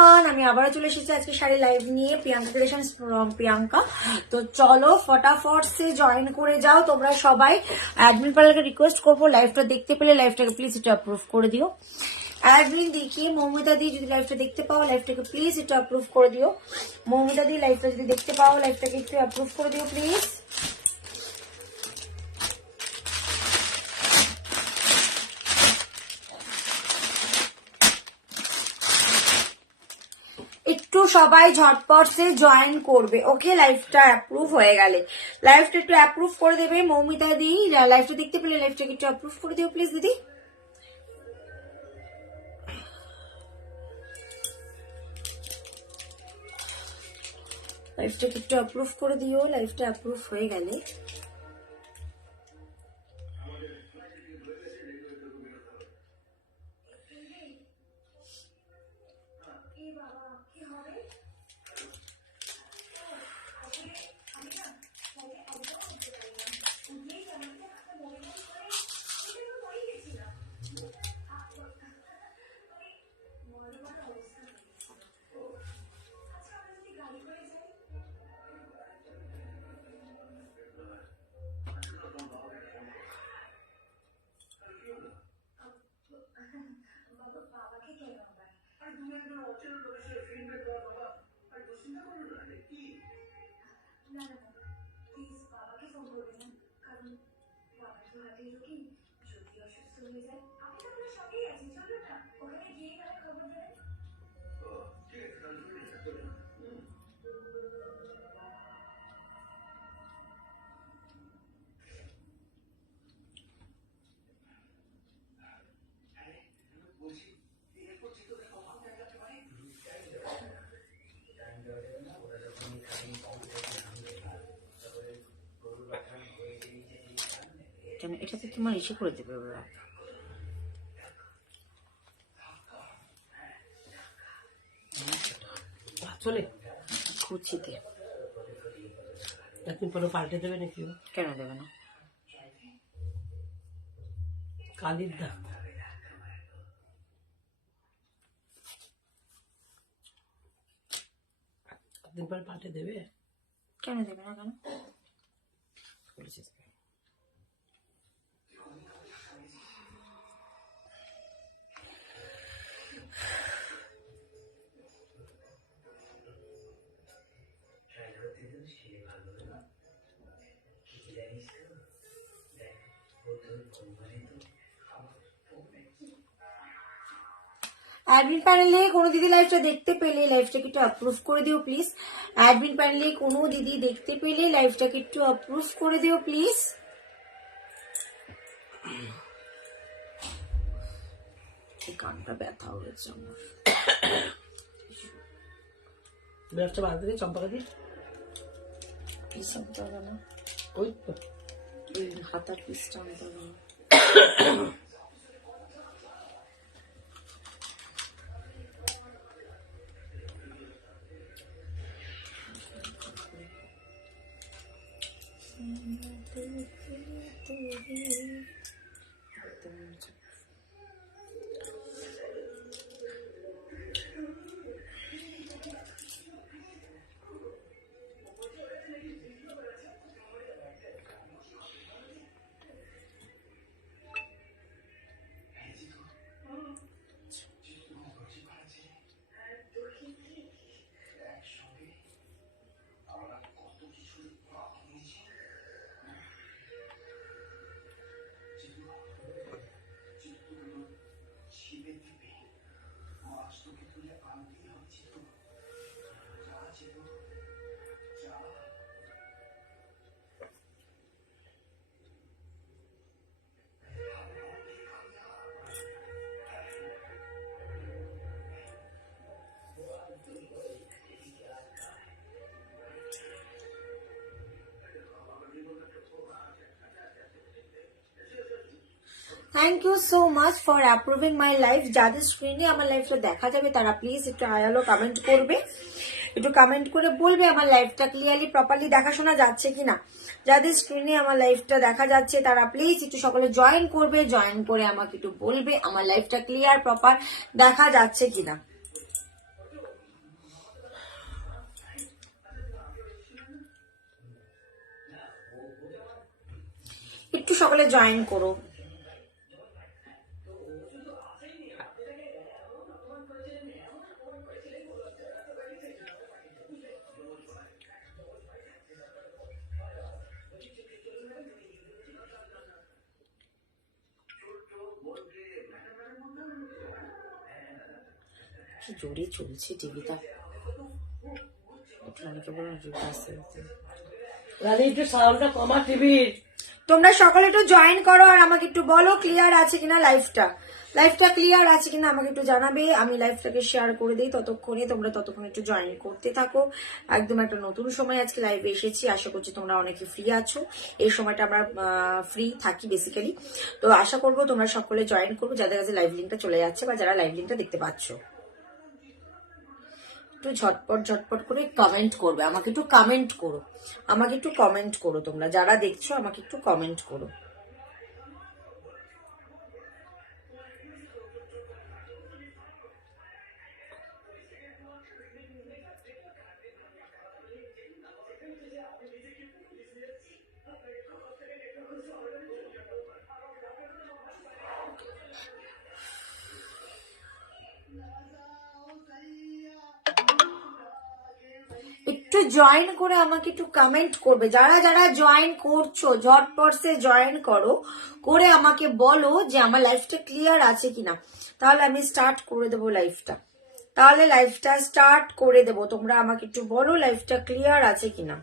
Everyone, আমি আবারও চলে এসেছি আজকে শাড়ি লাইভ নিয়ে প্রিয়াঙ্কা ক্রিয়েশনস ফ্রম প্রিয়াঙ্কা। তো চলো ফটাফট সে জয়েন করে যাও তোমরা সবাই। অ্যাডমিন পার্লারকে রিকোয়েস্ট করবো লাইভটা দেখতে পেলে লাইভটাকে প্লিজ একটু অ্যাপ্রুভ করে দিও। অ্যাডমিন দিকে মৌমিতা দি যদি লাইভটা দেখতে পাও লাইভটাকে প্লিজ একটু অ্যাপ্রুভ করে দিও। মৌমিতা দি লাইভটা যদি দেখতে পাও লাইভটাকে একটু অ্যাপ্রুভ করে দিও প্লিজ। একটু সবাই ঝটপট সে জয়েন করবে। ওকে, লাইভটা অ্যাপ্রুভ হয়ে গেলে লাইভটা একটু অ্যাপ্রুভ করে দেবে মৌমিতা দি। লাইভটা দেখতে পেলে লাইভটাকে একটু অ্যাপ্রুভ করে দিও প্লিজ দিদি। লাইভটাকে একটু অ্যাপ্রুভ করে দিও। লাইভটা অ্যাপ্রুভ হয়ে গেলে এটাতে তোমার ইসে করে দেবে ওরা। চলে কুচিতে একদিন পরে পাল্টে দেবে নাকি? কেন দেবে না? কালির দাগ একদিন পরে পাল্টে দেবে। কেন দেবে না? কেন অ্যাডমিন প্যানেলে কোনো দিদি লাইভটা দেখতে পেলে লাইভটাকে একটু অ্যাপ্রুভ করে দিও প্লিজ। অ্যাডমিন প্যানেলে কোনো দিদি দেখতে পেলে লাইভটাকে একটু অ্যাপ্রুভ করে দিও প্লিজ। কানটা ব্যথা হয়েছে আমার। ব্যবসা বাদ দিয়ে চম্পাকা দিই পিস আনতে হবে না? ওই তো ওই হাতার পিসটা আনতে হবে না? Thank you so much for approving my life. যাদের স্ক্রিনে আমার লাইফটা দেখা যাবে তারা প্লিজ একটু আয়ালো কমেন্ট করবে, একটু কমেন্ট করে বলবে আমার লাইফটা ক্লিয়ারলি প্রপারলি দেখাশোনা যাচ্ছে কিনা। যাদের স্ক্রিনে আমার লাইফটা দেখা যাচ্ছে তারা প্লিজ একটু সকলে জয়েন করবে, জয়েন করে আমাকে একটু বলবে আমার লাইফটা ক্লিয়ার প্রপার দেখা যাচ্ছে কিনা। একটু সকলে জয়েন করো। কি জোরে চলছে টিভিটা। রানী একটু সাউন্ডটা কমা টিভির। তোমরা সকলে একটু জয়েন করো আর আমাকে একটু বলো ক্লিয়ার আছে কিনা লাইভটা ক্লিয়ার আছে কিনা আমাকে একটু জানাবে। আমি লাইভটাকে শেয়ার করে দিই, ততক্ষণে তোমরা একটু জয়েন করতে থাকো। একদম একটা নতুন সময় আজকে লাইভে এসেছি, আশা করছি তোমরা অনেকে ফ্রি আছো। এই সময়টা আমরা ফ্রি থাকি বেসিক্যালি, তো আশা করবো তোমরা সকলে জয়েন করবো যাদের কাছে লাইভ লিঙ্কটা চলে যাচ্ছে বা যারা লাইভ লিঙ্কটা দেখতে পাচ্ছ। একটু ঝটপট করে কমেন্ট করবে, আমাকে একটু কমেন্ট করো তোমরা যারা দেখছো, আমাকে একটু কমেন্ট করো। একটু জয়েন করে আমাকে একটু কমেন্ট করবে, যারা যারা জয়েন করছো ঝটপট সে জয়েন করো, করে আমাকে বলো যে আমার লাইফটা ক্লিয়ার আছে কিনা, তাহলে আমি স্টার্ট করে দেবো লাইফটা। তোমরা আমাকে একটু বলো লাইফটা ক্লিয়ার আছে কিনা।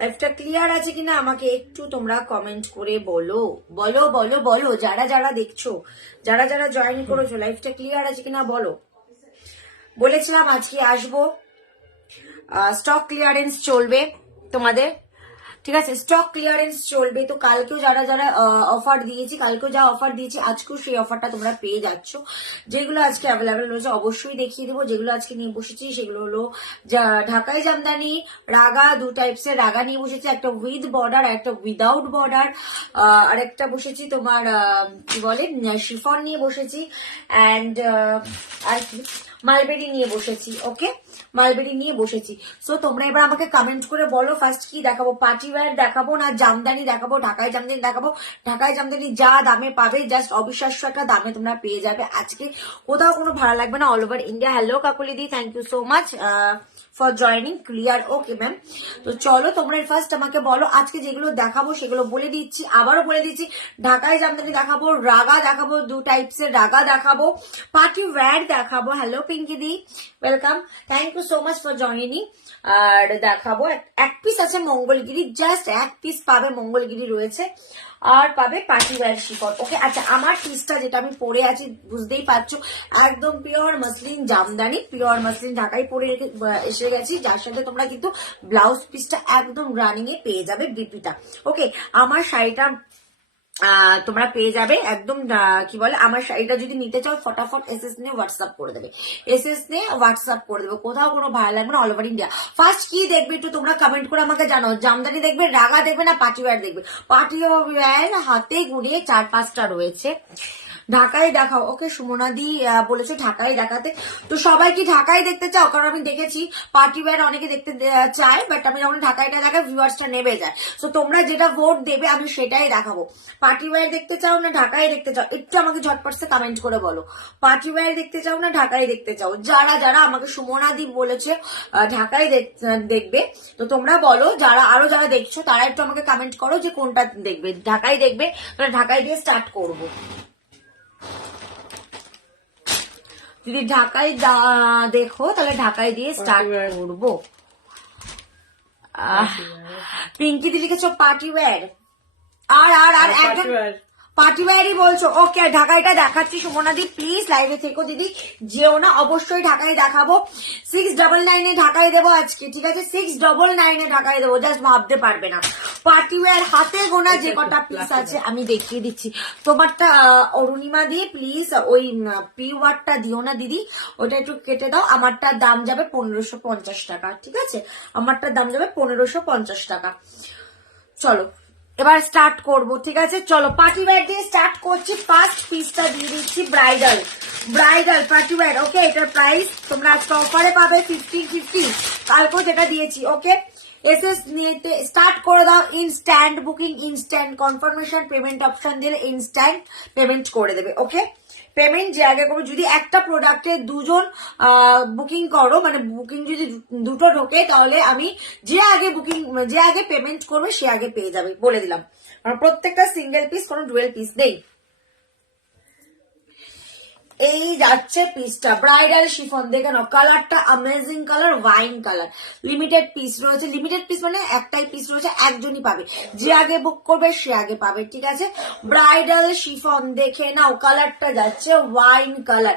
লাইফটা ক্লিয়ার আছে কিনা আমাকে একটু তোমরা কমেন্ট করে বলো। যারা যারা দেখছো, যারা যারা জয়েন করেছো, লাইফটা ক্লিয়ার আছে কিনা বলো। বলেছিলাম আজকে আসবো, স্টক ক্লিয়ারেন্স চলবে তোমাদের, ঠিক আছে, স্টক ক্লিয়ারেন্স চলবে। তো কালকেও যারা যারা অফার দিয়েছি, আজকেও সেই অফারটা তোমরা পেয়ে যাচ্ছ। যেগুলো আজকে অ্যাভেলেবেল রয়েছে অবশ্যই দেখিয়ে দেবো। যেগুলো আজকে নিয়ে বসেছি সেগুলো হলো ঢাকাই জামদানি রাগা, 2 টাইপসের রাগা নিয়ে বসেছি, একটা উইথ বর্ডার, একটা উইদাউট বর্ডার, আর একটা বসেছি তোমার কি বলে শিফন নিয়ে বসেছি, অ্যান্ড আর কি মালবেরি নিয়ে বসেছি। ওকে, মালবেরি নিয়ে বসেছি। সো তোমরা এবার আমাকে কমেন্ট করে বলো ফার্স্ট কি দেখাবো, পার্টি ওয়্যার দেখাবো না জামদানি দেখাবো, ঢাকাই জামদানি দেখাবো। ঢাকাই জামদানি যা দামে পাবে, জাস্ট অবিশ্বাস্য একটা দামে তোমরা পেয়ে যাবে আজকে, কোথাও কোনো ভাড়া লাগবে না, all over India. Hello Kakuli di, thank you so much for joining. Clear, okay ma'am. তো চলো তোমরা ফার্স্ট আমাকে বলো আজকে যেগুলো দেখাবো সেগুলো বলে দিচ্ছি, আবারও বলে দিচ্ছি। ঢাকাই জামদানি দেখাবো, রাগা দেখাবো, 2 টাইপসের রাগা দেখাবো, পার্টি ওয়্যার দেখাবো। হ্যালো পিঙ্কি দি, welcome, thank you so much for joining. আর দেখাবো এক পিস আছে মঙ্গলগিরি, জাস্ট এক পিস পাবে, মঙ্গলগিরি রয়েছে, আর পাবে পার্টি ওয়্যার শিফন। ওকে, আচ্ছা আমার পিসটা যেটা আমি পরে আছি বুঝতেই পারছো, একদম pure muslin Jamdani, pure muslin ঢাকাই পরে এসে গেছি, যার সাথে তোমরা কিন্তু ব্লাউজ পিসটা একদম রানিং এ পেয়ে যাবে বিপিটা। ওকে, আমার শাড়িটা তোমরা পেয়ে যাবে একদম কি বলে, আমার শাড়িটা যদি নিতে চাও ফটাফট এসএস নিয়ে হোয়াটসঅ্যাপ করে দেবে, কোথাও কোনো ভাড়া লাগবে না, অল ওভার ইন্ডিয়া। ফার্স্ট কি দেখবে একটু তোমরা কমেন্ট করে আমাকে জানাও, জামদানি দেখবে, রাগা দেখবে না পার্টি ওয়্যার দেখবে। পার্টি ওয়্যার হাতে গুড়িয়ে 4-5টা রয়েছে। ঢাকায় দেখাও। ওকে, সুমনা দি বলেছে ঢাকায় দেখাতে, তো সবাই কি ঢাকায় দেখতে চাও? কারণ আমি দেখেছি পার্টি ওয়্যার অনেকে দেখতে চায়, বাট আমি যখন ঢাকাইটা দেখাই ভিউয়ার্সটা নেমে যায়। তো তোমরা যেটা ভোট দেবে আমি সেটাই দেখাবো। পার্টি ওয়্যার দেখতে চাও না ঢাকায় দেখতে চাও, একটু আমাকে ঝটপটসে কমেন্ট করে বলো, পার্টি ওয়্যার দেখতে চাও না ঢাকায় দেখতে চাও। যারা যারা আমাকে সুমনা দি বলেছে ঢাকায় দেখবে, তো তোমরা বলো, আরো যারা দেখছো তারা একটু আমাকে কমেন্ট করো যে কোনটা দেখবে, ঢাকায় দেখবে, ঢাকায় দিয়ে স্টার্ট করবো। যদি ঢাকায় দেখো তাহলে ঢাকায় দিয়ে স্টার্ট করবো। পিঙ্কি দি লিখেছো পার্টি ওয়্যার, আর একজন পার্টি ওয়্যারই বলছো। ওকে, ঢাকাইটা দেখাচ্ছি সুমনা দি, প্লিজ লাইভে থেকো দিদি, যেও না, অবশ্যই ঢাকাই দেখাবো। 699 ঢাকাই দেবো আজকে, ঠিক আছে, 699 ঢাকাই দেবো, জাস্ট ভাবতে পারবে না। পার্টি ওয়্যার হাতে গোনা যে কটা পিস আছে আমি দেখিয়ে দিচ্ছি। তোমারটা অরুণিমা দিয়ে প্লিজ ওই পিওয়ারটা দিও না দিদি, ওটা একটু কেটে দাও। আমারটার দাম যাবে 1550 টাকা, ঠিক আছে, আমারটার দাম যাবে 1550 টাকা। চলো এবার স্টার্ট করব, ঠিক আছে? চলো পার্টি ওয়্যার দিয়ে স্টার্ট করছি। ফার্স্ট পিসটা দিয়ে দিচ্ছি ব্রাইডাল পার্টি ওয়্যার। ওকে, এটার প্রাইস তোমরা আজকে অফারে পাবে 1550, কালকেও যেটা দিয়েছি। ওকে, এসএস নিতে স্টার্ট করে দাও। Instant booking, instant confirmation, payment option দিলে ইনস্ট্যান্ট পেমেন্ট করে দেবে। ওকে, পেমেন্ট যে আগে করো, যদি একটা প্রোডাক্টে দুজন বুকিং করো, মানে বুকিং যদি দুটো ঢোকে, তাহলে আমি যে আগে পেমেন্ট করবে সে আগে পেয়ে যাবে, বলে দিলাম। মানে প্রত্যেকটা সিঙ্গেল পিস, কোনো ডুয়েল পিস নেই। এই যাচ্ছে পিসটা ব্রাইডাল শিফন, দেখে নাও কালারটা amazing colour, wine colour. Limited piece রয়েছে, লিমিটেড পিস মানে একটাই পিস রয়েছে, একজনই পাবে, যে আগে বুক করবে সে আগে পাবে, ঠিক আছে? ব্রাইডাল শিফন দেখে নাও, কালারটা যাচ্ছে ওয়াইন কালার,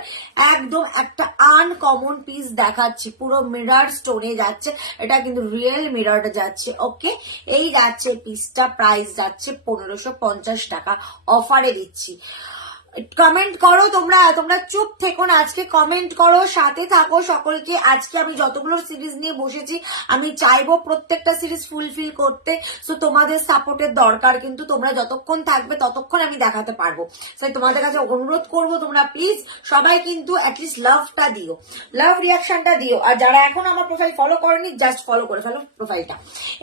একদম একটা আনকমন পিস দেখাচ্ছি, পুরো মিরর স্টোনে যাচ্ছে, এটা কিন্তু রিয়েল মিররটা যাচ্ছে। ওকে, এই যাচ্ছে পিসটা, প্রাইস যাচ্ছে 1550 টাকা, অফারে দিচ্ছি। কমেন্ট করো তোমরা চুপ থেকো না, আজকে কমেন্ট করো, সাথে থাকো সকলকে। আজকে আমি যতগুলো সিরিজ নিয়ে বসেছি, আমি চাইবো প্রত্যেকটা সিরিজ ফুলফিল করতে। সো তোমাদের সাপোর্টের দরকার, কিন্তু তোমরা যতক্ষণ থাকবে ততক্ষণ আমি দেখাতে পারবো। তাই তোমাদের কাছে অনুরোধ করবো, তোমরা প্লিজ সবাই কিন্তু অ্যাটলিস্ট লাভটা দিও, লাভ রিয়াকশনটা দিও। আর যারা এখন আমার প্রোফাইল ফলো করেনি, জাস্ট ফলো করে ফেলো প্রোফাইলটা।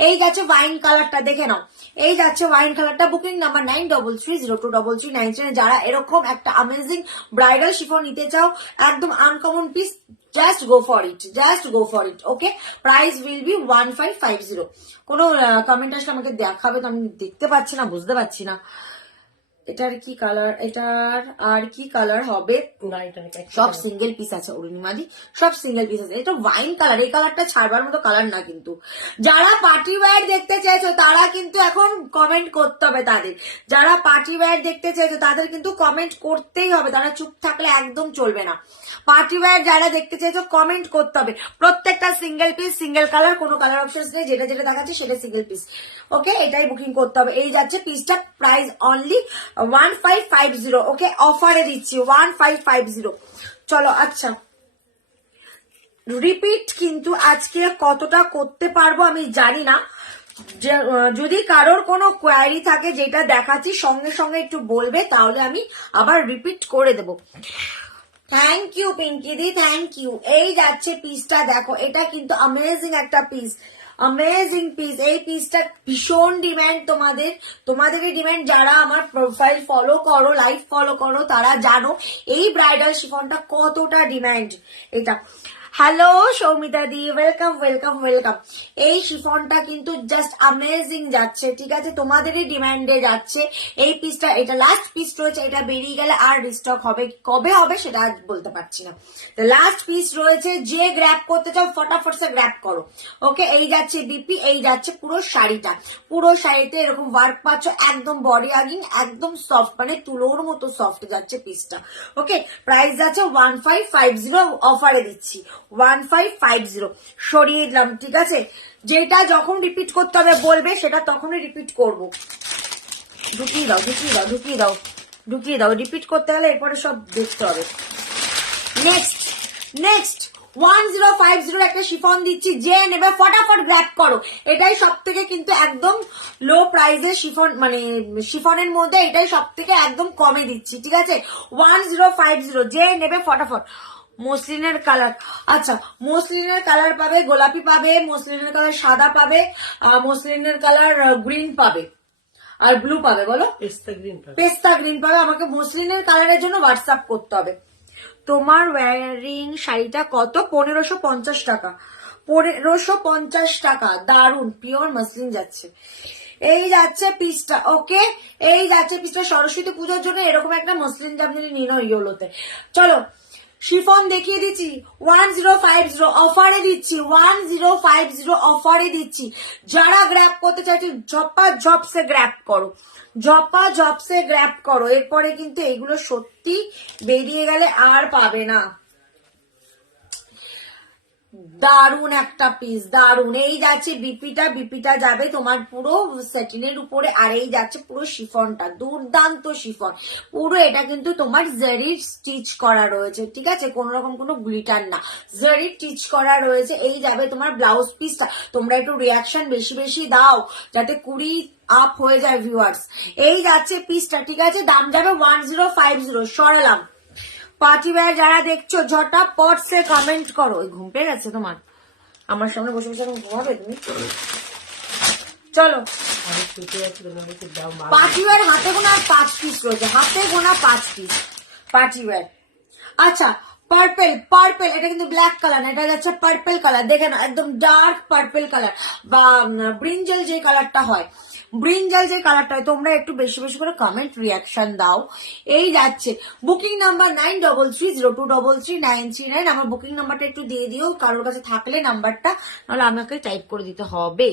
এই যাচ্ছে ওয়াইন কালারটা, দেখে নাও, এই যাচ্ছে ওয়াইন কালারটা। Booking number 9330239393। যারা এরকম একটা অ্যামেজিং ব্রাইডাল শিফন নিতে চাও, একদম uncommon piece, just go for it. Okay, price will be 1550। কোনো কমেন্ট আসলে আমাকে দেখাবে তো, আমি দেখতে পাচ্ছি না, বুঝতে পারছি না এটার কি কালার, এটার আর কি কালার হবে। সব সিঙ্গেল পিস আছে অরুণিমাদি, সব সিঙ্গেল পিস আছে। এটা ওয়াইন কালার, এই কালারটা ছাড়বার মতো কালার না কিন্তু। যারা পার্টি ওয়্যার দেখতে চাইছো তারা কিন্তু এখন কমেন্ট করতে হবে তাদের, যারা পার্টি ওয়্যার দেখতে চাইছো তাদের কিন্তু কমেন্ট করতেই হবে, তারা চুপ থাকলে একদম চলবে না। পার্টি ওয়্যার যারা দেখতে চাইছো কমেন্ট করতে হবে, প্রত্যেকটা সিঙ্গেল পিস, সিঙ্গেল কালার, কোনো কালার অপশন নেই, যেটা যেটা দেখাচ্ছে সেটা সিঙ্গেল পিস। ওকে, এটাই বুকিং করতে হবে। এই যাচ্ছে পিসটা, প্রাইস অনলি 1550। ওকে, অফারে দিচ্ছি 1550। চলো, আচ্ছা রিপিট কিন্তু আজকে কতটা করতে পারবো আমি জানি না, যদি কারোর কোনো কোয়ারি থাকে যেটা দেখাচ্ছি সঙ্গে সঙ্গে একটু বলবে, তাহলে আমি আবার রিপিট করে দেবো। Thank you Pinky di, thank you. এই যাচ্ছে পিসটা, দেখো এটা কিন্তু অ্যামেজিং একটা পিস, অ্যামেজিং পিস। এই পিসটা ভীষণ ডিমান্ড তোমাদেরই ডিমান্ড। যারা আমার প্রোফাইল ফলো করো, লাইভ ফলো করো, তারা জানো এই ব্রাইডাল শিফনটা কতটা ডিমান্ড। এটা হ্যালো সৌমিতা দি, ওয়েলকাম। এই শিফনটা কিন্তু জাস্ট অ্যামেজিং যাচ্ছে, ঠিক আছে? তোমাদেরই ডিমান্ডে যাচ্ছে এই পিসটা। এটা লাস্ট পিস রয়েছে, এটা বেরিয়ে গেলে আর রিস্টক হবে, কবে হবে সেটা আজ বলতে পারছি না। লাস্ট পিস রয়েছে, যে গ্র্যাব করতে চাও ফটাফট সে গ্র্যাব করো। ওকে, এই যাচ্ছে বিপি, এই যাচ্ছে পুরো শাড়িটা, পুরো শাড়িতে এরকম ওয়ার্ক পাচ্ছ, একদম বডি আগিং, একদম সফট, মানে তুলোর মতো সফট যাচ্ছে পিসটা। ওকে, প্রাইস যাচ্ছে 1550, অফারে দিচ্ছি 1550, সরিয়ে দিলাম, ঠিক আছে? যেটা যখন রিপিট করতে হবে বলবে, সেটা তখনই রিপিট করবো। ঢুকিয়ে দাও, রিপিট করতে গেলে এরপরে সব দেখতে হবে। নেক্সট 1050 একটা শিফন দিচ্ছি, যে নেবে ফটাফট গ্র্যাব করো। এটাই সব থেকে কিন্তু একদম লো প্রাইসের শিফন, মানে শিফনের মধ্যে এটাই সব থেকে একদম কমে দিচ্ছি, ঠিক আছে? 1050, যে নেবে ফটাফট। মসলিনের কালার, আচ্ছা মসলিনের কালার পাবে, গোলাপি পাবে, মসলিনের কালার সাদা পাবে, মসলিনের কালার গ্রিন পাবে, আর ব্লু পাবে। বলো, পেস্তা গ্রিন পাবে। আমাকে মসলিনের কালারের জন্য হোয়াটসঅ্যাপ করতে হবে। তোমার ওয়ারিং শাড়িটা কত? 1550 টাকা, 1550 টাকা। দারুন পিওর মসলিন যাচ্ছে। এই যাচ্ছে পিসটা। ওকে, এই যাচ্ছে পিসটা। সরস্বতী পুজোর জন্য এরকম একটা মসলিন জামদানি নিনো ইয়োলোতে। চলো শিফন দেখিয়ে দিচ্ছি, 1050 অফারে দিচ্ছি, 1050 অফারে দিচ্ছি। যারা গ্র্যাব করতে চাইছে ঝপসে গ্র্যাব করো, এরপরে কিন্তু এগুলো সত্যি বেরিয়ে গেলে আর পাবে না। দারুন একটা পিস, দারুন। এই যাচ্ছে বিপিটা যাবে তোমার পুরো সেটিনের উপরে, আর এই যাচ্ছে পুরো শিফনটা, দুর্দান্ত শিফন পুরো। এটা কিন্তু তোমার জারির স্টিচ করা রয়েছে, ঠিক আছে, কোন রকম কোনো গ্লিটার না, জারির স্টিচ করা রয়েছে। এই যাবে তোমার ব্লাউজ পিসটা। তোমরা একটু রিয়াকশন বেশি বেশি দাও যাতে 20 আপ হয়ে যায় ভিউয়ার্স। এই যাচ্ছে পিসটা, ঠিক আছে, দাম যাবে 1050। সরালাম। পার্টি ওয়্যার যারা দেখছো ঝটাপট সে কমেন্ট করো। ওই ঘুম পেয়ে গেছে তোমার? আমার সামনে বসে বসে এখন ঘুমাবে তুমি? চলো। পার্টি ওয়্যার হাতে গোনা 5 পিস রয়েছে, হাতে গোনা 5 পিস পার্টি ওয়্যার। আচ্ছা, পার্পেল, এটা কিন্তু ব্ল্যাক কালার না, এটা যাচ্ছে পার্পেল কালার। দেখে না, একদম ডার্ক পার্পেল কালার বা ব্রিঞ্জল যে কালারটা হয়, ব্রিঞ্জল যে কালারটা হয়। তোমরা একটু বেশি বেশি করে কমেন্ট রিয়াকশন দাও। এই যাচ্ছে বুকিং নাম্বার 9330233939। আমার বুকিং নাম্বারটা একটু দিয়ে দিও কারোর কাছে থাকলে নাম্বারটা, নাহলে আমাকে টাইপ করে দিতে হবে।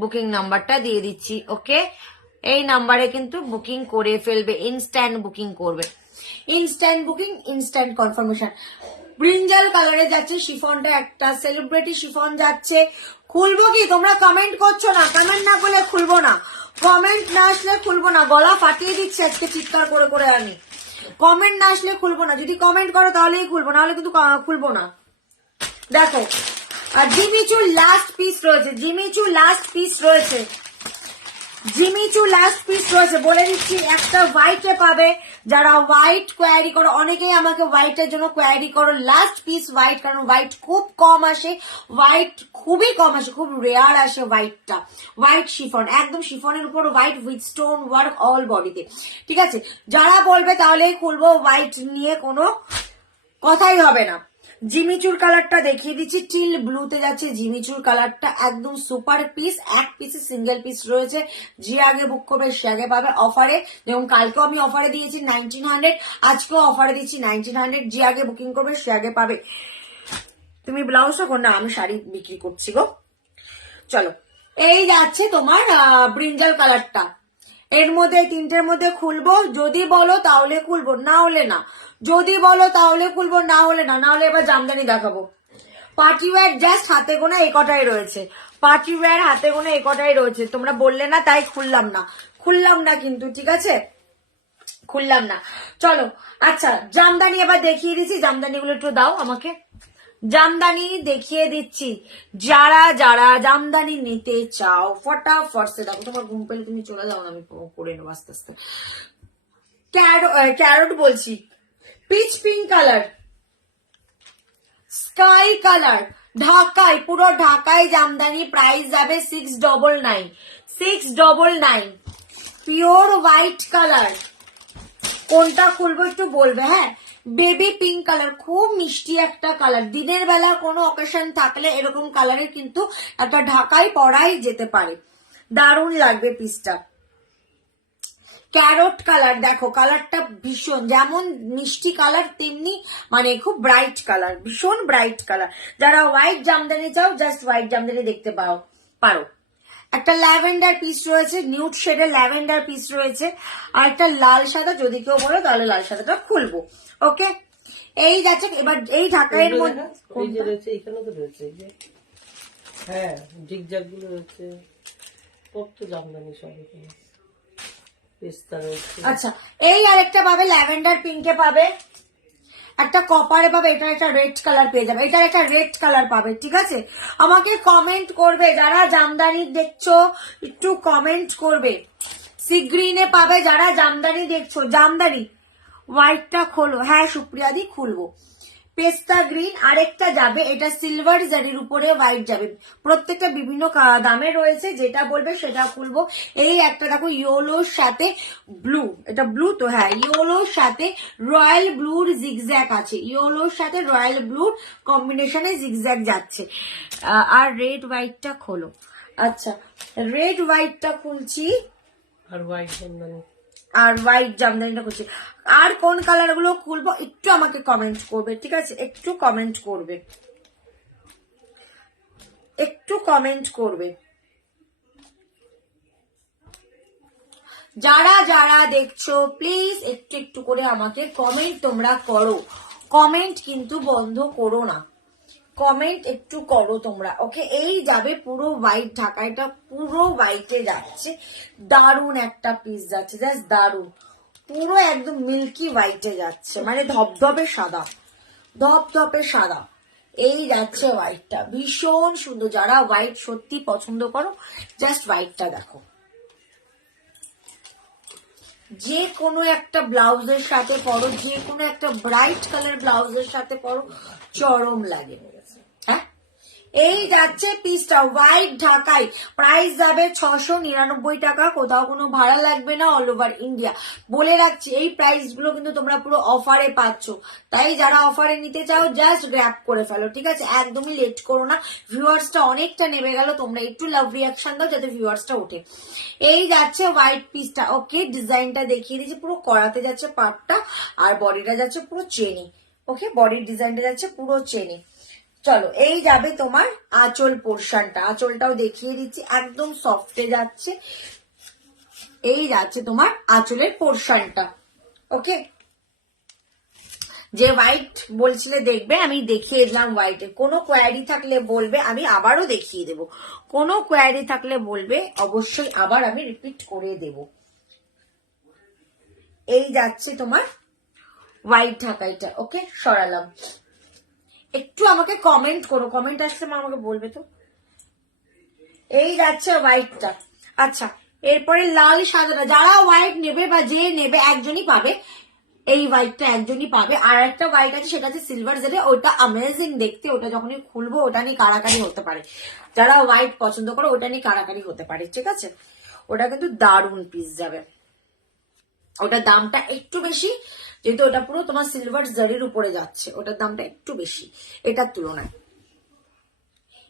বুকিং নাম্বারটা দিয়ে দিচ্ছি, ওকে। এই নাম্বারে কিন্তু বুকিং করে ফেলবে, ইনস্ট্যান্ট বুকিং করবে, instant booking, instant confirmation. Brinjal কালারে যাচ্ছে শিফনটা, একটা সেলিব্রিটি শিফন যাচ্ছে। খুলবো কি? তোমরা কমেন্ট করছো না, কমেন্ট না করলে খুলবো না, কমেন্ট না আসলে খুলবো না। গলা ফাটিয়ে দিচ্ছে আজকে চিৎকার করে করে আমি। কমেন্ট না আসলে খুলবো না, যদি কমেন্ট করো তাহলেই খুলবো, নাহলে কিন্তু খুলবো না। দেখো, আর জিমিচু লাস্ট পিস রয়েছে, জিমিচু লাস্ট পিস রয়েছে, জিমিচু লাস্ট পিস রয়েছে। বলে দিচ্ছি, একটা হোয়াইটে পাবে যারা হোয়াইট কোয়ারি করো, অনেকেই আমাকে হোয়াইটের জন্য কোয়ারি করো। লাস্ট পিস হোয়াইট, কারণ হোয়াইট খুব কম আসে, হোয়াইট খুবই কম আসে, খুব রেয়ার আসে হোয়াইটটা। হোয়াইট শিফন, একদম শিফনের উপর white with stone work all বডিতে, ঠিক আছে। যারা বলবে তাহলেই খুলবো, হোয়াইট নিয়ে কোনো কথাই হবে না। জিমিচুর কালারটা দেখিয়ে দিচ্ছি, টিল ব্লুতে যাচ্ছে জিমিচুর কালারটা, একদম সুপার পিস। এক পিসে সিঙ্গেল পিস রয়েছে, যে আগে বুক করবে সে আগে পাবে অফারে। যেমন কালকেও আমি অফারে দিয়েছি 1900, আজকেও অফারে দিচ্ছি 1900। যে আগে বুকিং করবে সে আগে পাবে। তুমি ব্লাউজও কর না, আমি শাড়ি বিক্রি করছি গো। চলো, এই যাচ্ছে তোমার ব্রিঞ্জাল কালারটা। এর মধ্যে তিনটের মধ্যে খুলবো, যদি বলো তাহলে খুলবো, না হলে না। যদি বলো তাহলে খুলবো, না হলে না। না হলে এবার জামদানি দেখাবো। পার্টি ওয়্যার জাস্ট হাতে গোনা এই কটাই রয়েছে, পার্টি ওয়্যার হাতে গোনা এই কটাই রয়েছে। তোমরা বললে না তাই খুললাম না, খুললাম না কিন্তু, ঠিক আছে, খুললাম না। চলো, আচ্ছা, জামদানি এবার দেখিয়ে দিচ্ছি। জামদানি গুলো একটু দাও আমাকে, জামদানি দেখিয়ে দিচ্ছি। যারা যারা জামদানি নিতে চাও ফটাফট সে দেখো। তোমার ঘুম পেলে তুমি চলে যাও না, আমি করে নেবো আস্তে আস্তে। ক্যারট বলছি, pitch pink colour, sky colour, ঢাকায়, পুরো ঢাকায় জামদানি। প্রাইস যাবে 699, 699। Pure white colour. কোনটা খুলবো একটু বলবে, হ্যাঁ। বেবি পিঙ্ক কালার, খুব মিষ্টি একটা কালার। দিনের বেলা কোনো অকেশন থাকলে এরকম কালারের কিন্তু একটা ঢাকায় পরাই যেতে পারে, দারুণ লাগবে পিসটা। ক্যারট কালার, দেখো কালারটা ভীষণ, যেমন মিষ্টি কালার তেমনি মানে খুব ব্রাইট কালার, ভীষণ ব্রাইট কালার। যারা হোয়াইট জামদানি চাও জাস্ট হোয়াইট জামদানি দেখতে পারো। একটা ল্যাভেন্ডার পিস রয়েছে, নিউড শেডের ল্যাভেন্ডার পিস রয়েছে, আর একটা লাল সাদা। যদি কেউ বলো তাহলে লাল সাদাটা খুলবো, ওকে। এই যাচ্ছে এবার এই ঢাকাইয়ের মধ্যে এখানে তো রয়েছে, হ্যাঁ, জিগজ্যাগ গুলো রয়েছে, কত জামদানি সব এখানে। আচ্ছা, এই আরেকটা পাবে ল্যাভেন্ডার পিঙ্কে পাবে, একটা কপারে পাবে, এটা একটা রেড কালার পেয়ে যাবে, এটার একটা রেড কালার পাবে, ঠিক আছে। আমাকে কমেন্ট করবে যারা জামদানি দেখছো, একটু কমেন্ট করবে। সি গ্রিনে পাবে যারা জামদানি দেখছো। জামদানি হোয়াইটটা খোলো, হ্যাঁ সুপ্রিয়াদি খুলবো। পেস্তা গ্রিন আরেকটা যাবে, এটা সিলভার জারির উপরে হোয়াইট যাবে। প্রত্যেকটা বিভিন্ন দামে রয়েছে, যেটা বলবে সেটা খুলবো। এই একটা দেখো ইয়েলোর সাথে ব্লু, এটা ব্লু তো, হ্যাঁ, ইয়েলোর সাথে রয়্যাল ব্লুর জিগজ্যাগ আছে, ইয়েলোর সাথে রয়্যাল ব্লুর কম্বিনেশনে জিগজ্যাগ যাচ্ছে। আর রেড হোয়াইটটা খোলো। আচ্ছা, রেড হোয়াইটটা খুলছি, আর হোয়াইট জামদানি, আর হোয়াইট জামদানিটা করছি। আর কোন কালার গুলো খুলবো একটু আমাকে কমেন্ট করবে, ঠিক আছে, একটু কমেন্ট করবে, একটু কমেন্ট করবে। যারা যারা দেখছো প্লিজ একটু একটু করে আমাকে কমেন্ট তোমরা করো। কমেন্ট কিন্তু বন্ধ করো না, কমেন্ট একটু করো তোমরা। ওকে, এই যাবে পুরো হোয়াইট ঢাকা, এটা পুরো হোয়াইটে যাচ্ছে, দারুন একটা পিস যাচ্ছে, জাস্ট দারুন, পুরো একদম মিল্কি হোয়াইটে যাচ্ছে, মানে ধপধপে সাদা, ধপধপে সাদা। এই যাচ্ছে হোয়াইটটা, ভীষণ সুন্দর। যারা হোয়াইট সত্যি পছন্দ করো জাস্ট হোয়াইটটা দেখো, যে কোনো একটা ব্লাউজের সাথে পরো, যে কোনো একটা ব্রাইট কালার ব্লাউজের সাথে পরো, চরম লাগে। হ্যাঁ, এই যাচ্ছে পিসটা হোয়াইট ঢাকায়, প্রাইস যাবে 699 টাকা, কোথাও কোনো ভাড়া লাগবে না, অল ওভার ইন্ডিয়া। বলে রাখছি এই প্রাইস গুলো কিন্তু তোমরা পুরো অফারে পাচ্ছ, তাই যারা অফারে নিতে চাও জাস্ট গ্র্যাব করে ফেলো, ঠিক আছে? একদমই লেট করো না, ভিউয়ার্সটা অনেকটা নেমে গেল, তোমরা একটু লাভ রিয়াকশন দাও যাতে ভিউয়ার্সটা ওঠে। এই যাচ্ছে হোয়াইট পিসটা, ওকে, ডিজাইনটা দেখিয়ে দিচ্ছি, পুরো করাতে যাচ্ছে পাটটা, আর বডিটা যাচ্ছে পুরো চেনে। ওকে, বডির ডিজাইনটা যাচ্ছে পুরো চেনে। চলো, এই যাবে তোমার আঁচল পোর্শনটা, আঁচলটাও দেখিয়ে দিচ্ছি, একদম সফটে যাচ্ছে। এই যাচ্ছে তোমার আঁচলের পোর্শনটা। ওকে, যে হোয়াইট বলছিলে দেখবে, আমি দেখিয়ে দিলাম হোয়াইটে। কোনো কোয়ারি থাকলে বলবে, আমি আবারও দেখিয়ে দেব। কোনো কোয়ারি থাকলে বলবে, অবশ্যই আবার আমি রিপিট করে দেব। এই যাচ্ছে তোমার হোয়াইট ঢাকাইটা। ওকে, সরালাম। একটু আমাকে কমেন্ট করো, কমেন্ট আসলে আমাকে বলবে তো। এই যাচ্ছে হোয়াইটটা। আচ্ছা, এরপরে লাল সাদাটা, যারা হোয়াইট নেবে বা যে নেবে একজনই পাবে, এই হোয়াইটটা একজনই পাবে। আর একটা হোয়াইট আছে, সেটা হচ্ছে সিলভার জেলে, ওটা অ্যামেজিং দেখতে, ওটা যখনই খুলবো ওটা নিয়ে কারাকারি হতে পারে। যারা হোয়াইট পছন্দ করো ওটা নিয়ে কারাকারি হতে পারে, ঠিক আছে? ওটা কিন্তু দারুন পিস যাবে। ওটার দামটা একটু বেশি, যেহেতু ওটা পুরো তোমার সিলভার জারির উপরে যাচ্ছে, ওটার দামটা একটু বেশি এটার তুলনায়।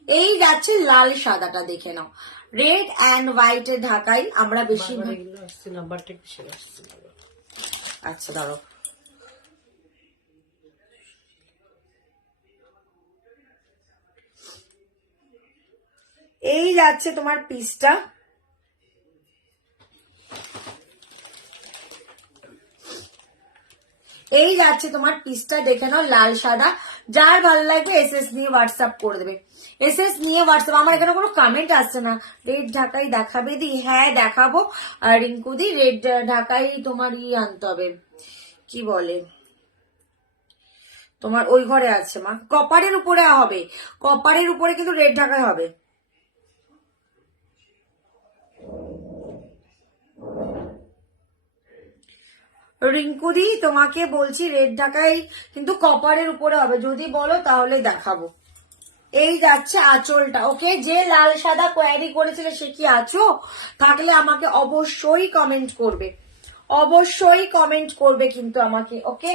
এই যাচ্ছে লাল সাদাটা, দেখে নাও, রেড অ্যান্ড হোয়াইট এর ঢাকাই আমরা বেশি। আচ্ছা, দাঁড়ো, এই যাচ্ছে তোমার পিসটা। এই যাচ্ছে তোমার পিসটা, দেখে নাও, লাল সাদা। যার ভালো লাগবে এসএস নিয়ে হোয়াটসঅ্যাপ করে দেবে, এসএস নিয়ে হোয়াটসঅ্যাপ। আমার এখানে কোনো কমেন্ট আসছে না। রেড ঢাকাই দেখাবে দি? হ্যাঁ দেখাবো। আর রিঙ্কু দি, রেড ঢাকাই তোমার আনতে হবে, কি বলে তোমার ওই ঘরে আছে মা, কপারের উপরে হবে, কপারের উপরে কিন্তু রেড ঢাকাই হবে। রিঙ্কুদি তোমাকে বলছি, রেড ঢাকাই কিন্তু কপারের উপরে হবে, যদি বলো তাহলে দেখাবো। এই যাচ্ছে আঁচলটা। ওকে, যে লাল সাদা কোয়ারি করেছিলে সে কি আছো? থাকলে আমাকে অবশ্যই কমেন্ট করবে, অবশ্যই কমেন্ট করবে কিন্তু আমাকে। ওকে,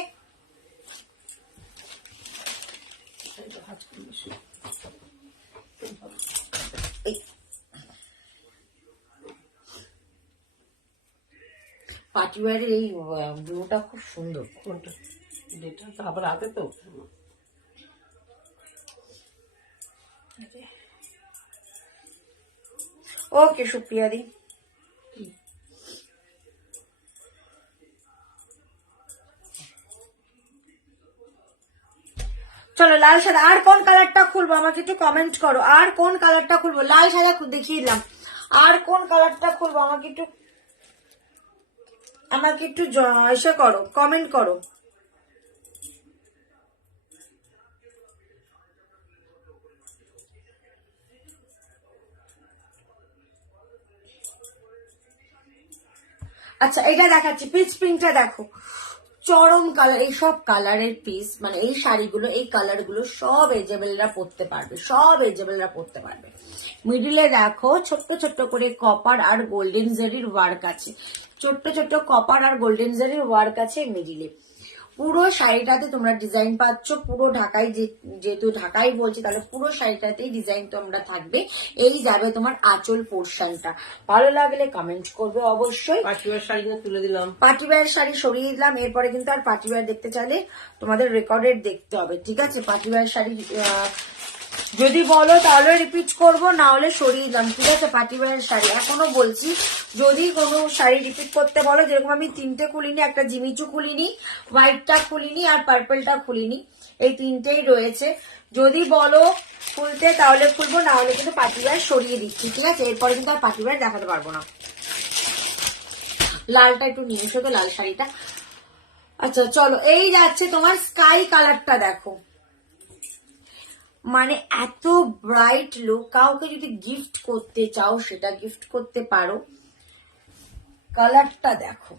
পার্টিওয়ারের এই ব্লুটা খুব সুন্দর। কোনটা? যেটা তো আবার হাতে তো। ওকে সুপ্রিয়া দি, চলো লাল সাদা। আর কোন কালারটা খুলবো আমাকে একটু কমেন্ট করো, আর কোন কালারটা খুলবো? লাল সাদা দেখিয়ে দিলাম, আর কোন কালারটা খুলবো আমাকে একটু এসে করো, কমেন্ট করো। আচ্ছা, এটা দেখাচ্ছি, পিচ পিঙ্কটা দেখো, চরম কালার। এইসব কালারের পিস, মানে এই শাড়িগুলো, এই কালার গুলো সব এজেবেলরা পরতে পারবে, সব এজেবেলরা পরতে পারবে। মিডিলে দেখো ছোট্ট ছোট্ট করে কপার আর গোল্ডেন জারির ওয়ার্ক আছে, ছোট্ট ছোট্ট কপার আর গোল্ডেন জারির ওয়ার্ক আছে মিডিলে। পুরো শাড়িটাতে তোমরা ডিজাইন পাচ্ছ, পুরো ঢাকাই, যেহেতু ঢাকাই বলছি তাহলে পুরো শাড়িটাতেই ডিজাইন তোমরা থাকবে। এই যাবে তোমার আঁচল পোর্শনটা। ভালো লাগলে কমেন্ট করবে অবশ্যই। পাটিওয়ার শাড়ি তুলে দিলাম, পার্টিওয়ার শাড়ি সরিয়ে দিলাম, এরপরে কিন্তু আর পার্টিওয়ার দেখতে চাইলে তোমাদের রেকর্ডেড দেখতে হবে, ঠিক আছে? পার্টিওয়ার শাড়ি যদি বলো তাহলে রিপিট করব, না হলে সরিয়ে দিলাম, ঠিক আছে? পার্টিওয়ারের শাড়ি এখনো বলছি, যদি কোনো শাড়ি রিপিট করতে বলো, যেরকম আমি 3টে খুলিনি, একটা জিমিচু খুলিনি, হোয়াইটটা খুলিনি, আর পার্পলটা খুলিনি, এই 3টেই রয়েছে। যদি বলো খুলতে তাহলে খুলবো, না হলে কিন্তু পার্টিওয়ার সরিয়ে দিচ্ছি, ঠিক আছে? এরপরে কিন্তু আর পার্টিওয়ার দেখাতে পারবো না। লালটা একটু নিয়ে এসো তো, লাল শাড়িটা। আচ্ছা চলো, এই যাচ্ছে তোমার স্কাই কালারটা, দেখো মানে এত ব্রাইট লুক, কাউকে যদি গিফট করতে চাও সেটা গিফট করতে পারো। কালারটা দেখো,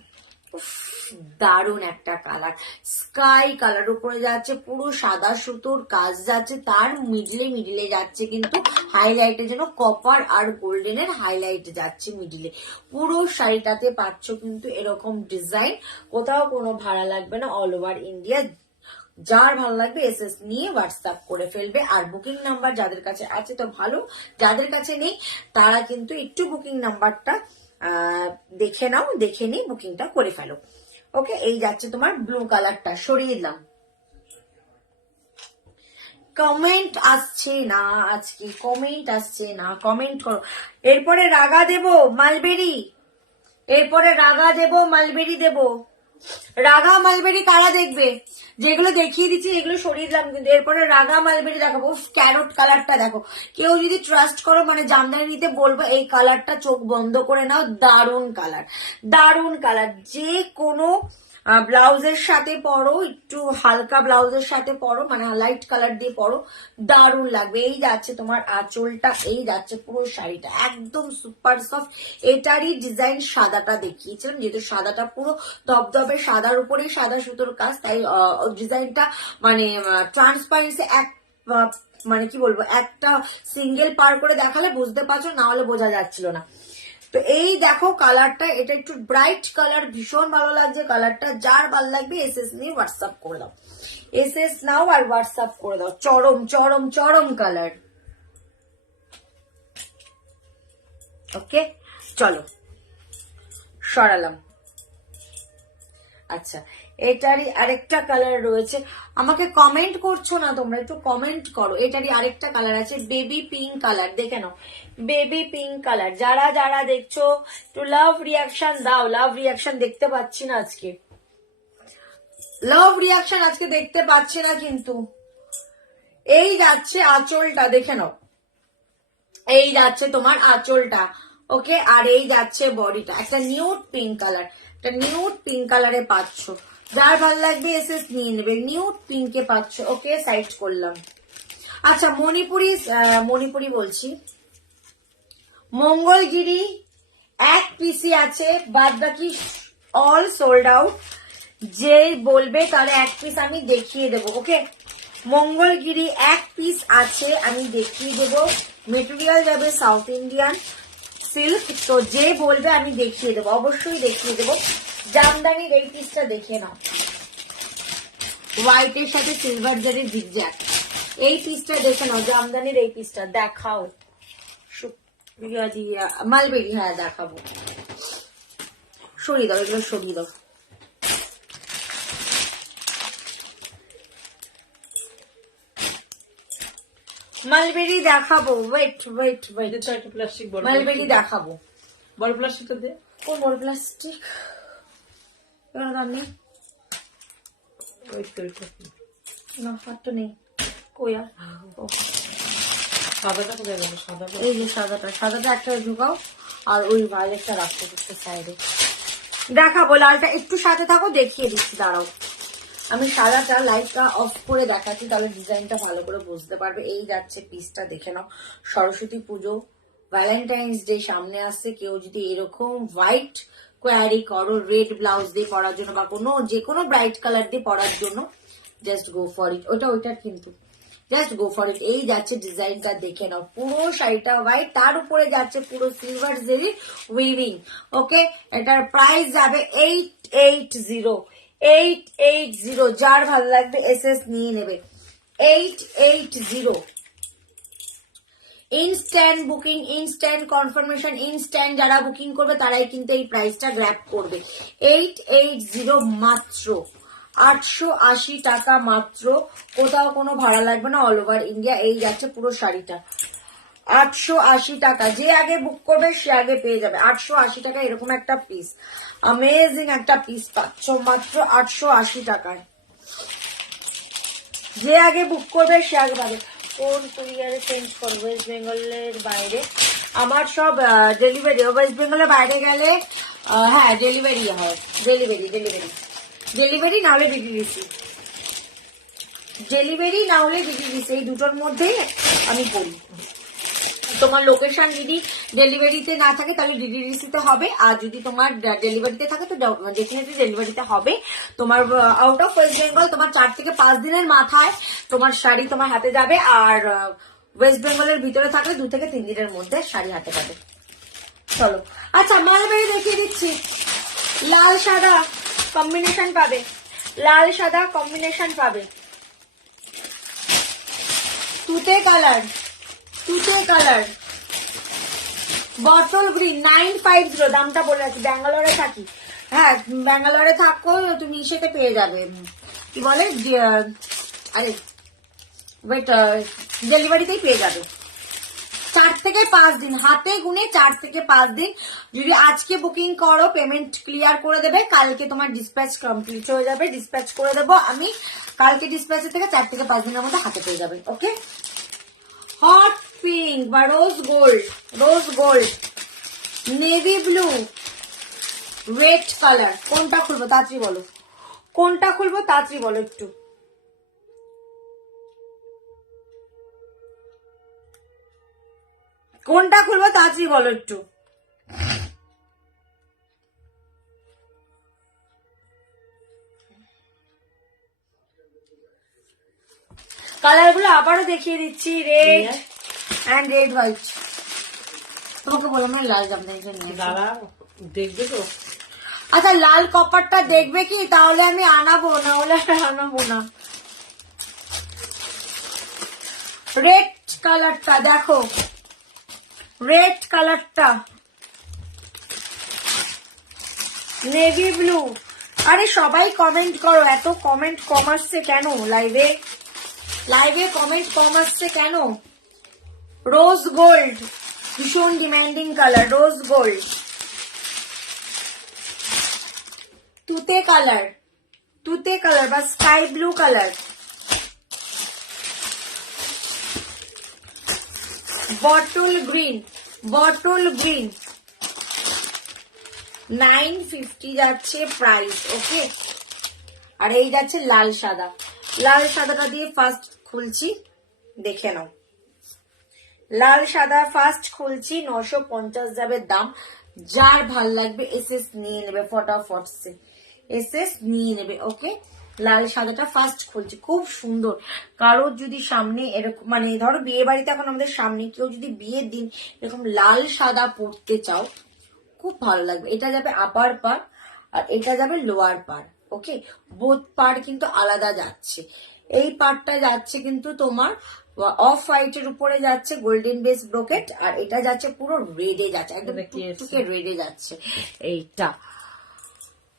দারুণ একটা কালার, স্কাই কালার উপরে যাচ্ছে, পুরো সাদা সুতোর কাজ যাচ্ছে, তার মিডলে যাচ্ছে কিন্তু হাইলাইটের জন্য কপার আর গোল্ডেনের হাইলাইট যাচ্ছে মিডলে। পুরো শাড়িটাতে পাচ্ছ কিন্তু এরকম ডিজাইন, কোথাও কোনো ভাড়া লাগবে না, অল ওভার ইন্ডিয়া। যার ভালো লাগবে এসএস নিয়ে হোয়াটসঅ্যাপ করে ফেলবে। আর বুকিং নাম্বার যাদের কাছে আছে তো ভালো, যাদের কাছে নেই তারা কিন্তু একটু বুকিং নাম্বারটা দেখে নাও, দেখে নিয়ে বুকিংটা করে ফেলো। ওকে, এই যাচ্ছে তোমার ব্লু কালারটা, সরিয়ে দিলাম। কমেন্ট আসছে না আজকে, কমেন্ট আসছে না, কমেন্ট করো। এরপরে রাগা দেবো মালবেরি, এরপরে রাগা দেবো মালবেরি দেবো। রাগা মালবেরি কারা দেখবে? যেগুলো দেখিয়ে দিচ্ছি এগুলো সরিয়ে দিলাম, কিন্তু এরপরে রাগা মালবেরি দেখাবো। ক্যারট কালারটা দেখো, কেউ যদি ট্রাস্ট করো মানে জামদানি নিতে, বলবো এই কালারটা চোখ বন্ধ করে নাও, দারুণ কালার, দারুণ কালার। যে কোনো ব্লাউজের সাথে পরো, একটু হালকা ব্লাউজের সাথে পরো, মানে লাইট কালার দিয়ে পরো, দারুণ লাগবে। এই যাচ্ছে তোমার আঁচলটা, এই যাচ্ছে পুরো শাড়িটা, একদম সুপার সফট। এটারই ডিজাইন সাদাটা দেখিয়েছিলাম, যেহেতু সাদাটা পুরো দবদবে সাদার উপরেই সাদা সুতোর কাজ, তাই ডিজাইনটা মানে ট্রান্সপারেন্সি এক মানে কি বলবো, একটা সিঙ্গেল পার করে দেখালে বুঝতে পারছো, না হলে বোঝা যাচ্ছিল না। তো এই দেখো কালারটা, এটা একটু ব্রাইট কালার, ভীষণ ভালো লাগছে কালারটা। যার ভালো লাগবে এসএস নিয়ে হোয়াটসঅ্যাপ করে দাও, এসএস নাও আর হোয়াটসঅ্যাপ করে দাও। চরম চরম চরম কালার। ওকে চলো, সরালাম। আচ্ছা, এটারই আরেকটা কালার রয়েছে, আমাকে কমেন্ট করছো না তোমরা, একটু কমেন্ট করো। এটারই আরেকটা কালার আছে, বেবি পিঙ্ক কালার, দেখে নাও, বেবি পিঙ্ক কালার। যারা যারা দেখছো একটু লাভ রিয়াকশন দাও, লাভ রিয়াকশন দেখতে পাচ্ছি না আজকে, লাভ রিয়াকশন আজকে দেখতে পাচ্ছি না কিন্তু। এই যাচ্ছে আঁচলটা, দেখে নাও, এই যাচ্ছে তোমার আঁচলটা। ওকে, আর এই যাচ্ছে বডিটা, একটা নিউড পিঙ্ক কালার, একটা নিউড পিঙ্ক কালারে পাচ্ছ। যার ভালো লাগবে এসএস নিয়ে নেবে, নিউড পিঙ্কে পাচ্ছ। ওকে, সাইড করলাম। আচ্ছা, মণিপুরি বলছি, মঙ্গলগিরি এক পিসি আছে, বাদ বাকি অল সোল্ড আউট। যে বলবে তাহলে এক পিস আমি দেখিয়ে দেবো। ওকে, মঙ্গলগিরি এক পিস আছে, আমি দেখিয়ে দেবো। মেটেরিয়াল যাবে সাউথ ইন্ডিয়ান সিল্ক, তো যে বলবে আমি দেখিয়ে দেবো, অবশ্যই দেখিয়ে দেবো। জামদানির এই পিসটা দেখে নাও, হোয়াইটের সাথে সিলভার জারের জিগজ্যাগ, এই পিসটা দেখে নাও। জামদানির এই পিসটা দেখাও, মালবেরি, হ্যাঁ দেখাবো। সরিয়ে দাও, এগুলো সরিয়ে দাও। মালবেরি দেখাবো, wait wait wait, plastic mulberry দেখাবো। বড় প্লাস্টিকটা দে, কোন বড় প্লাস্টিক? দাম নেই, না হাতটা নেই, কই আর? সাদাটা কোথায় গেল? সাদাটা, এই যে সাদাটা, সাদাটা একটা ঢুকাও, আর ওই ভায়োলেটটা রাখতে দিচ্ছে সাইডে। দেখাবো, লালটা একটু সাথে থাকো, দেখিয়ে দিচ্ছি, দাঁড়াও। আমি সাদাটা লাইটটা অফ করে দেখাচ্ছি, তাহলে ডিজাইনটা ভালো করে বুঝতে পারবে। এই যাচ্ছে পিসটা, দেখে নাও। সরস্বতী পুজো, ভ্যালেন্টাইন্স ডে সামনে আসছে, কেউ যদি এরকম হোয়াইট কোয়ারি করো রেড ব্লাউজ দিয়ে পরার জন্য, বা কোনো যে কোনো ব্রাইট কালার দিয়ে পরার জন্য, জাস্ট গো ফর ইট। ওইটার কিন্তু জাস্ট গো ফর ইট। এই যাচ্ছে ডিজাইনটা, দেখে নাও, পুরো শাড়িটা হোয়াইট, তার উপরে যাচ্ছে পুরো সিলভার জেরি উইভিং। ওকে, এটার প্রাইস যাবে 880, 880। যার ভালো লাগবে এসএস নিয়ে নেবে, 880। Instant booking, instant confirmation, instant যারা বুকিং করবে তারাই কিন্তু এই প্রাইসটা গ্র্যাব করবে। 880 মাত্র, 880 টাকা মাত্র, কোথাও কোনো ভাড়া লাগবে না, অল ওভার ইন্ডিয়া। এই যাচ্ছে পুরো শাড়িটা 880 টাকা। যে আগে বুক করবে সে আগে পেয়ে যাবে 880 টাকা। এরকম একটা পিস, অ্যামেজিং একটা পিস পাচ্ছ মাত্র 880 টাকায়। যে আগে বুক করবে সে আগে পাবে। কোন কুরিয়ারে চেঞ্জ করবো? ওয়েস্ট বেঙ্গলের বাইরে আমার সব ডেলিভারি। ওয়েস্ট বেঙ্গলের বাইরে গেলে হ্যাঁ ডেলিভারি হয়, ডেলিভারি না হলে ডিটিডিসি, ডেলিভারি না হলে ডিটিডিসি, এই দুটোর মধ্যেই আমি করি। তোমার লোকেশন যদি ডেলিভারিতে না থাকে তাহলে ডিটিডিসিতে হবে, আর যদি তোমার ডেলিভারিতে থাকে তো ডেফিনেটলি ডেলিভারিতে হবে। তোমার আউট অফ ওয়েস্ট বেঙ্গল তোমার 4 থেকে 5 দিনের মাথায় তোমার শাড়ি তোমার হাতে যাবে, আর ওয়েস্ট বেঙ্গলের ভিতরে থাকলে 2 থেকে 3 দিনের মধ্যে শাড়ি হাতে পাবে। চলো, আচ্ছা মালবেরি দেখিয়ে দিচ্ছি। লাল সাদা কম্বিনেশন পাবে, লাল সাদা কম্বিনেশন পাবে, তুতে কালার, বটল গ্রিন 950। দামটা বলে রাখি, ব্যাঙ্গালোরে থাকি, হ্যাঁ ব্যাঙ্গালোরে থাকো তুমি, সেটা পেয়ে যাবে কি বলে, আরে ওয়েট, ডেলিভারিতেই পেয়ে যাবে। 4 থেকে 5 দিন, হাতে গুনে 4 থেকে 5 দিন। যদি আজকে বুকিং করো পেমেন্ট ক্লিয়ার করে দেবে, কালকে তোমার ডিসপ্যাচ কমপ্লিট হয়ে যাবে, ডিসপ্যাচ করে দেবো আমি কালকে। ডিসপ্যাচের থেকে 4 থেকে 5 দিনের মধ্যে হাতে পেয়ে যাবে। ওকে, হট পিঙ্ক বা rose gold, navy blue, red colour. কোনটা খুলবো তাড়াতাড়ি বলো, কোনটা খুলবো তাড়াতাড়ি বলো একটু। কোনটা খুলবো তাড়াতাড়ি বলো একটু। কালার গুলো আবারও দেখিয়ে দিচ্ছি, রেড অ্যান্ড রেড হোয়াইট। তোমাকে বললাম না লাল জামদানি নিয়ে দাঁড়া, দেখবে তো। আচ্ছা লাল কপারটা দেখবে কি, তাহলে আমি আনাবো, না হলে আনাবো না। রেড কালারটা দেখো, রেড কালারটা, নেভি ব্লু। আরে সবাই কমেন্ট করো, এত কমেন্ট কম আসছে কেন লাইভে, কমেন্ট কম আসছে কেন? রোজ গোল্ড, ভীষণ ডিমান্ডিং কালার, রোজ গোল্ড, তুতে কালার বা sky blue colour, bottle green 950 যাচ্ছে প্রাইস। ওকে, আর এই যাচ্ছে লাল সাদাটা দিয়ে ফার্স্ট খুলছি, দেখে নাও। লাল সাদা ফার্স্ট খুলছি, 950 যাবে দাম। যার ভাল লাগবে এসএস নিয়ে নেবে, ফটাফট সে এসএস নিয়ে নেবে। ওকে, লাল সাদাটা ফার্স্ট খুলছি, খুব সুন্দর। কারোর যদি সামনে এরকম মানে ধরো বিয়ে বাড়িতে এখন আমাদের সামনে, কেউ যদি বিয়ের দিন এরকম লাল সাদা পরতে চাও খুব ভালো লাগবে। এটা যাবে আপার পার আর এটা যাবে লোয়ার পার। ওকে, বোথ পার কিন্তু আলাদা যাচ্ছে। এই পার্টটা যাচ্ছে কিন্তু তোমার অফ হোয়াইটের উপরে যাচ্ছে গোল্ডেন বেস ব্রোকেট, আর এটা যাচ্ছে পুরো রেডে যাচ্ছে, একদম টুকটুকে রেডে যাচ্ছে। এইটা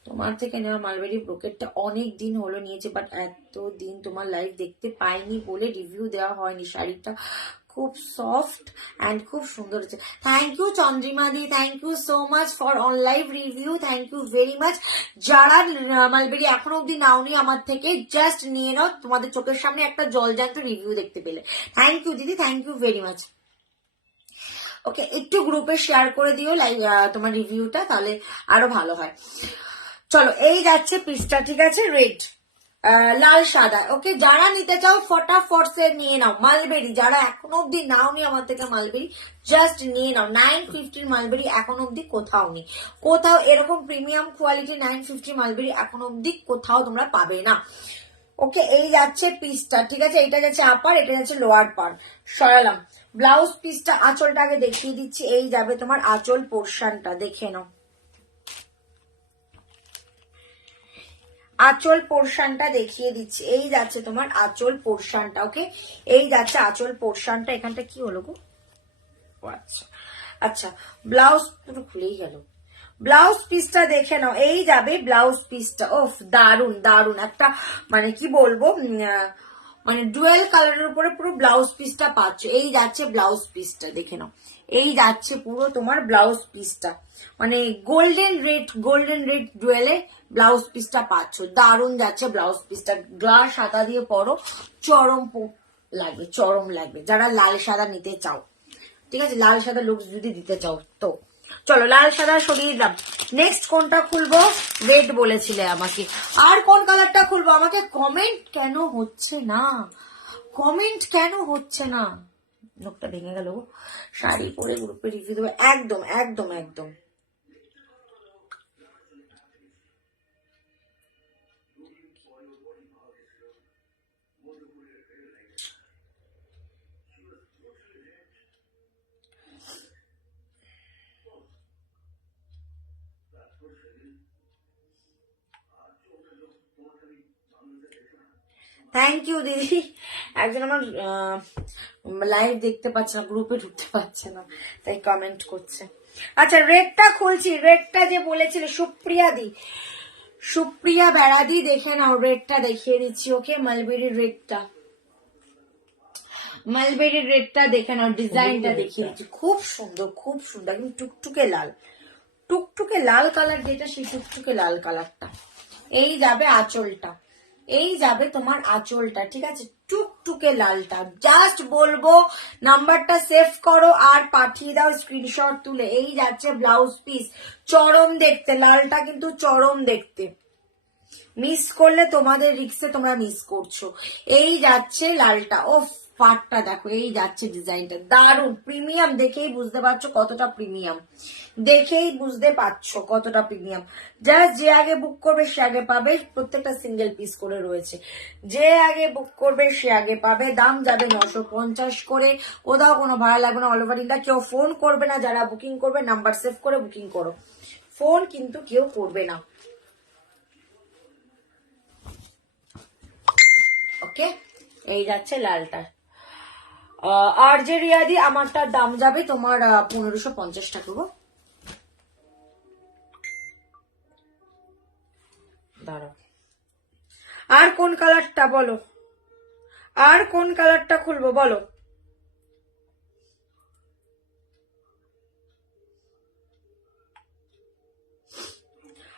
তোমার থেকে নেওয়া মালবেরি ব্রোকেটটা অনেক দিন হলো নিয়েছে, বাট এত দিন তোমার লাইভ দেখতে পাইনি বলে রিভিউ দেওয়া হয়নি। শাড়িটা খুব সফট অ্যান্ড খুব সুন্দর হচ্ছে। Thank you Chandrima di, thank you so much for on live review, thank you very much. যারা মালবেরি এখনো অব্দি নাওনি আমার থেকে, জাস্ট নিয়ে নাও, তোমাদের চোখের সামনে একটা জলজান্ত রিভিউ দেখতে পেলে। থ্যাংক ইউ দিদি, থ্যাংক ইউ ভেরি মাচ। ওকে, একটু গ্রুপে শেয়ার করে দিও তোমার রিভিউটা, তাহলে আরো ভালো হয়। চলো, এই যাচ্ছে পিসটা, ঠিক আছে, রেড লাল সাদা। ওকে, যারা নিতে চাও ফটাফট সে নিয়ে নাও মালবেরি। যারা এখনো অব্দি নাওনি আমার থেকে মালবেরি, জাস্ট নিয়ে নাও। 950 মালবেরি এখন অব্দি কোথাও নেই, কোথাও এরকম প্রিমিয়াম কোয়ালিটি 950 মালবেরি এখন অব্দি কোথাও তোমরা পাবে না। ওকে, এই যাচ্ছে পিসটা, ঠিক আছে, এটা যাচ্ছে আপার, এটা যাচ্ছে লোয়ার পার। সরালাম ব্লাউজ পিসটা, আঁচলটা আগে দেখিয়ে দিচ্ছি। এই যাবে তোমার আঁচল পোর্শনটা, দেখে নাও আঁচল পোর্শনটা দেখিয়ে দিচ্ছি। এই যাচ্ছে তোমার আঁচল পোর্শনটা। ওকে, এই যাচ্ছে আঁচল পোর্শনটা। এখানটা কি হলো গো, আচ্ছা আচ্ছা, ব্লাউজ পুরো খুলেই গেল। ব্লাউজ পিসটা দেখে নাও, এই যাবে ব্লাউজ পিসটা। ওফ দারুন দারুন একটা, মানে কি বলবো, মানে ডুয়েল কালারের উপরে পুরো ব্লাউজ পিসটা পাচ্ছ। এই যাচ্ছে ব্লাউজ পিসটা, দেখে নাও, এই যাচ্ছে পুরো তোমার ব্লাউজ পিসটা, মানে গোল্ডেন রেড ডুয়েলে ব্লাউজ পিসটা পাচ্ছ। দারুন যাচ্ছে ব্লাউজ পিসটা, গ্লাস সাদা দিয়ে পরো, লাগবে, চরম লাগবে যারা লাল সাদা নিতে চাও। ঠিক আছে, লাল সাদা লুক যদি দিতে চাও তো চলো, লাল সাদা সরিয়ে দিলাম। নেক্সট কোনটা খুলবো? রেড বলেছিলে আমাকে। আর কোন কালারটা খুলবো? আমাকে কমেন্ট কেন হচ্ছে না, কমেন্ট কেন হচ্ছে না? লোকটা ভেঙে গেল। শাড়ি পরে গ্রুপে রিভিউ দেবো, একদম একদম একদম। থ্যাংক ইউ দিদি। একজন আমার লাইভ দেখতে পাচ্ছে না, গ্রুপে ঢুকতে পারছে না, তাই কমেন্ট করছে। আচ্ছা রেডটা খুলছি, রেডটা যে বলেছিল সুপ্রিয়া বেড়াদি, দেখে নাও রেডটা দেখিয়ে দিচ্ছি। ওকে, মালবেরির রেডটা দেখে নাও, ডিজাইনটা দেখিয়ে দিচ্ছি, খুব সুন্দর খুব সুন্দর, একদম টুকটুকে লাল কালার, যেটা সেই টুকটুকে লাল কালারটা। এই যাবে আঁচলটা, এই যাবে তোমার আঁচলটা, ঠিক আছে, টুকটুকে লালটা। জাস্ট বলবো নাম্বারটা সেভ করো আর পাঠিয়ে দাও স্ক্রিনশট তুলে। এই যাচ্ছে ব্লাউজ পিস, চরম দেখতে, লালটা কিন্তু চরম দেখতে, মিস করলে তোমাদের রিক্সে তোমরা মিস করছো। এই যাচ্ছে লালটা, ও পাটটা দেখো, এই যাচ্ছে ডিজাইনটা, দারুন প্রিমিয়াম, দেখেই বুঝতে পারছো কতটা প্রিমিয়াম, জাস্ট যে আগে বুক করবে সে আগে পাবে, প্রত্যেকটা সিঙ্গেল পিস করে রয়েছে, যে আগে বুক করবে সে আগে পাবে। দাম যাবে 950 করে, কোথাও কোনো ভাড়া লাগবে না, অল ওভার ইন্ডিয়া। কেউ ফোন করবে না, যারা বুকিং করবে নাম্বার সেভ করে বুকিং করো, ফোন কিন্তু কেউ করবে না। ওকে, এই যাচ্ছে লালটা। আর যে রিয়াদি, আমারটার দাম যাবে তোমার 1550 টাকা গো। দাঁড়াও, আর কোন কালারটা বলো, আর কোন কালারটা খুলবো বলো?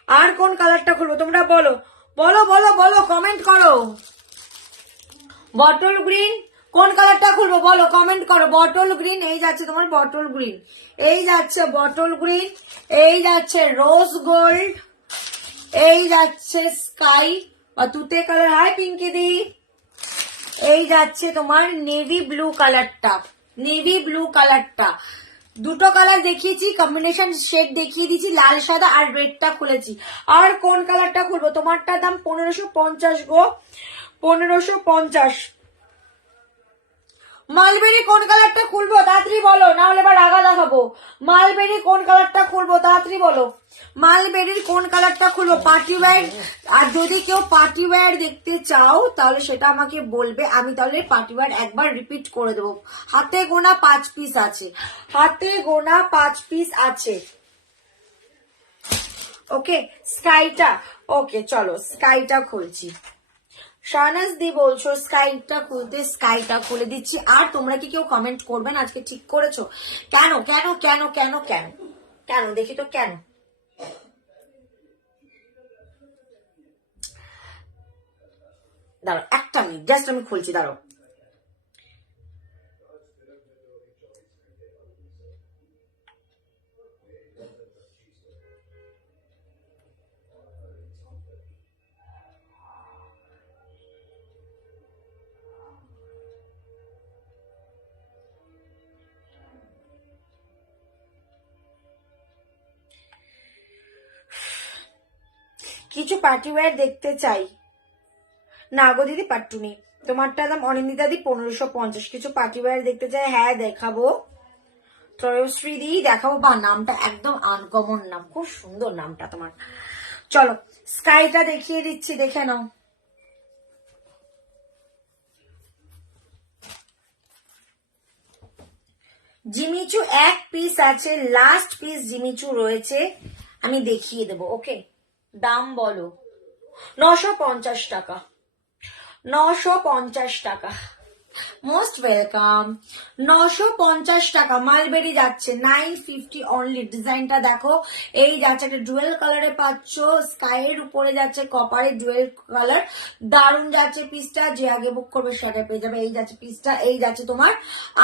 আর কোন কালারটা খুলবো তোমরা বলো, বলো বলো বলো, কমেন্ট করো। বটল গ্রিন, কোন কালারটা খুলবো বলো, কমেন্ট করো। বটল গ্রিন, এই যাচ্ছে তোমার বটল গ্রিন, এই যাচ্ছে বটল গ্রিন, এই যাচ্ছে রোজ গোল্ড, এই যাচ্ছে স্কাই বা তুতে কালার, হাই পিঙ্কি দি, এই যাচ্ছে তোমার নেভি ব্লু কালারটা, দুটো কালার দেখিয়েছি, কম্বিনেশন শেড দেখিয়ে দিয়েছি, লাল সাদা আর রেডটা খুলেছি। আর কোন কালারটা খুলবো? তোমারটার দাম 1550 গো, 1550। মালবেরি কোন কালারটা খুলবো তাড়াতাড়ি বলো, না হলে এবার আগা দেখাবো। মালবেরি কোন কালারটা খুলবো তাড়াতাড়ি বলো, মালবেরির কোন কালারটা খুলবো? পার্টি ওয়্যার, আর যদি কেউ পার্টি ওয়্যার দেখতে চাও তাহলে সেটা আমাকে বলবে, আমি তাহলে পার্টি ওয়্যার একবার রিপিট করে দেবো। হাতে গোনা 5 পিস আছে, হাতে গোনা 5 পিস আছে। ওকে, স্কাইটা, ওকে চলো স্কাইটা খুলছি। শাহনাজ দি বলছো স্কাইটা খুলতে, স্কাইটা খুলে দিচ্ছি। আর তোমরা কি কেউ কমেন্ট করবে না আজকে? ঠিক করেছো? কেন কেন কেন কেন কেন কেন দেখি তো, কেন? দাঁড়ো একটা মিনিট, জাস্ট আমি খুলছি, দাঁড়ো। কিছু পার্টি ওয়্যার দেখতে চাই না গো দিদি, পাট্টুনি তোমারটা দাম অনিন্দিতা দি 1550। কিছু পার্টি ওয়্যার দেখতে চাই, হ্যাঁ দেখাবো। ত্রয়শ্রী দি দেখাবো, বা নামটা একদম আনকমন নাম, খুব সুন্দর নামটা তোমার। চলো স্কাইটা দেখিয়ে দিচ্ছি, দেখে নাও। জিমিচু 1 পিস আছে, লাস্ট পিস জিমিচু রয়েছে, আমি দেখিয়ে দেবো। ওকে, দাম বলো। 950 টাকা, 950 টাকা। Most welcome. 950 টাকা মালবেরি যাচ্ছে, 950 অনলি। ডিজাইনটা দেখো, এই যাচ্ছে একটা ডুয়েল কালারে পাচ্ছ, স্কাইয়ের উপরে যাচ্ছে কপারে ডুয়েল কালার, দারুন যাচ্ছে পিসটা। যে আগে বুক করবে সেটা পেয়ে যাবে। এই যাচ্ছে পিসটা, এই যাচ্ছে তোমার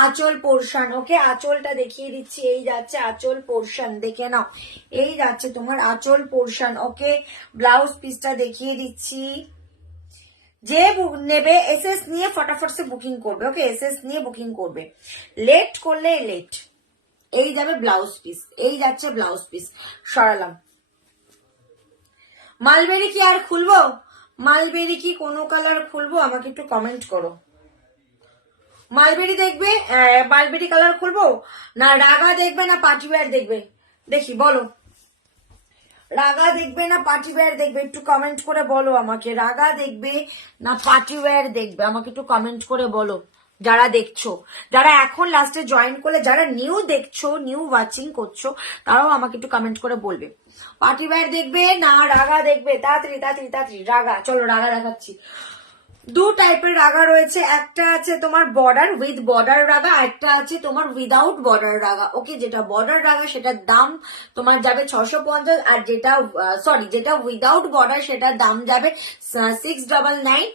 আঁচল পোর্শন। ওকে, আঁচলটা দেখিয়ে দিচ্ছি, এই যাচ্ছে আঁচল পোর্শন, দেখে নাও। এই যাচ্ছে তোমার আঁচল পোর্শন। ওকে, ব্লাউজ পিসটা দেখিয়ে দিচ্ছি। যে নেবে এসএস নিয়ে ফটাফট সে বুকিং করবে। ওকে, এসএস নিয়ে বুকিং করবে, লেট করলে লেট। এই যাবে ব্লাউজ পিস, এই যাচ্ছে ব্লাউজ পিস। সরালাম। মালবেরি কি আর খুলবো? মালবেরি কি কোনো কালার খুলবো? আমাকে একটু কমেন্ট করো। মালবেরি দেখবে, মালবেরি কালার খুলবো না রাগা দেখবে না পার্টিওয়্যার দেখবে? দেখি বলো, রাগা দেখবে না পার্টিওয়্যার দেখবে? একটু কমেন্ট করে বলো আমাকে, রাগা দেখবে না পার্টিওয়্যার দেখবে? আমাকে একটু কমেন্ট করে বলো। যারা দেখছো, যারা এখন লাস্টে জয়েন করলে, যারা নিউ দেখছো, নিউ ওয়াচিং করছো, তারাও আমাকে একটু কমেন্ট করে বলবে পার্টিওয়্যার দেখবে না রাগা দেখবে। তাড়াতাড়ি তাড়াতাড়ি তাড়াতাড়ি। রাগা, চলো রাগা দেখাচ্ছি। দু টাইপের রাগা রয়েছে, একটা আছে তোমার বর্ডার উইথ বর্ডার রাগা, একটা আছে তোমার উইদাউট বর্ডার রাগা। ওকে, যেটা বর্ডার রাগা সেটার দাম তোমার যাবে 650, আর যেটা যেটা উইদাউট বর্ডার সেটার দাম যাবে 699,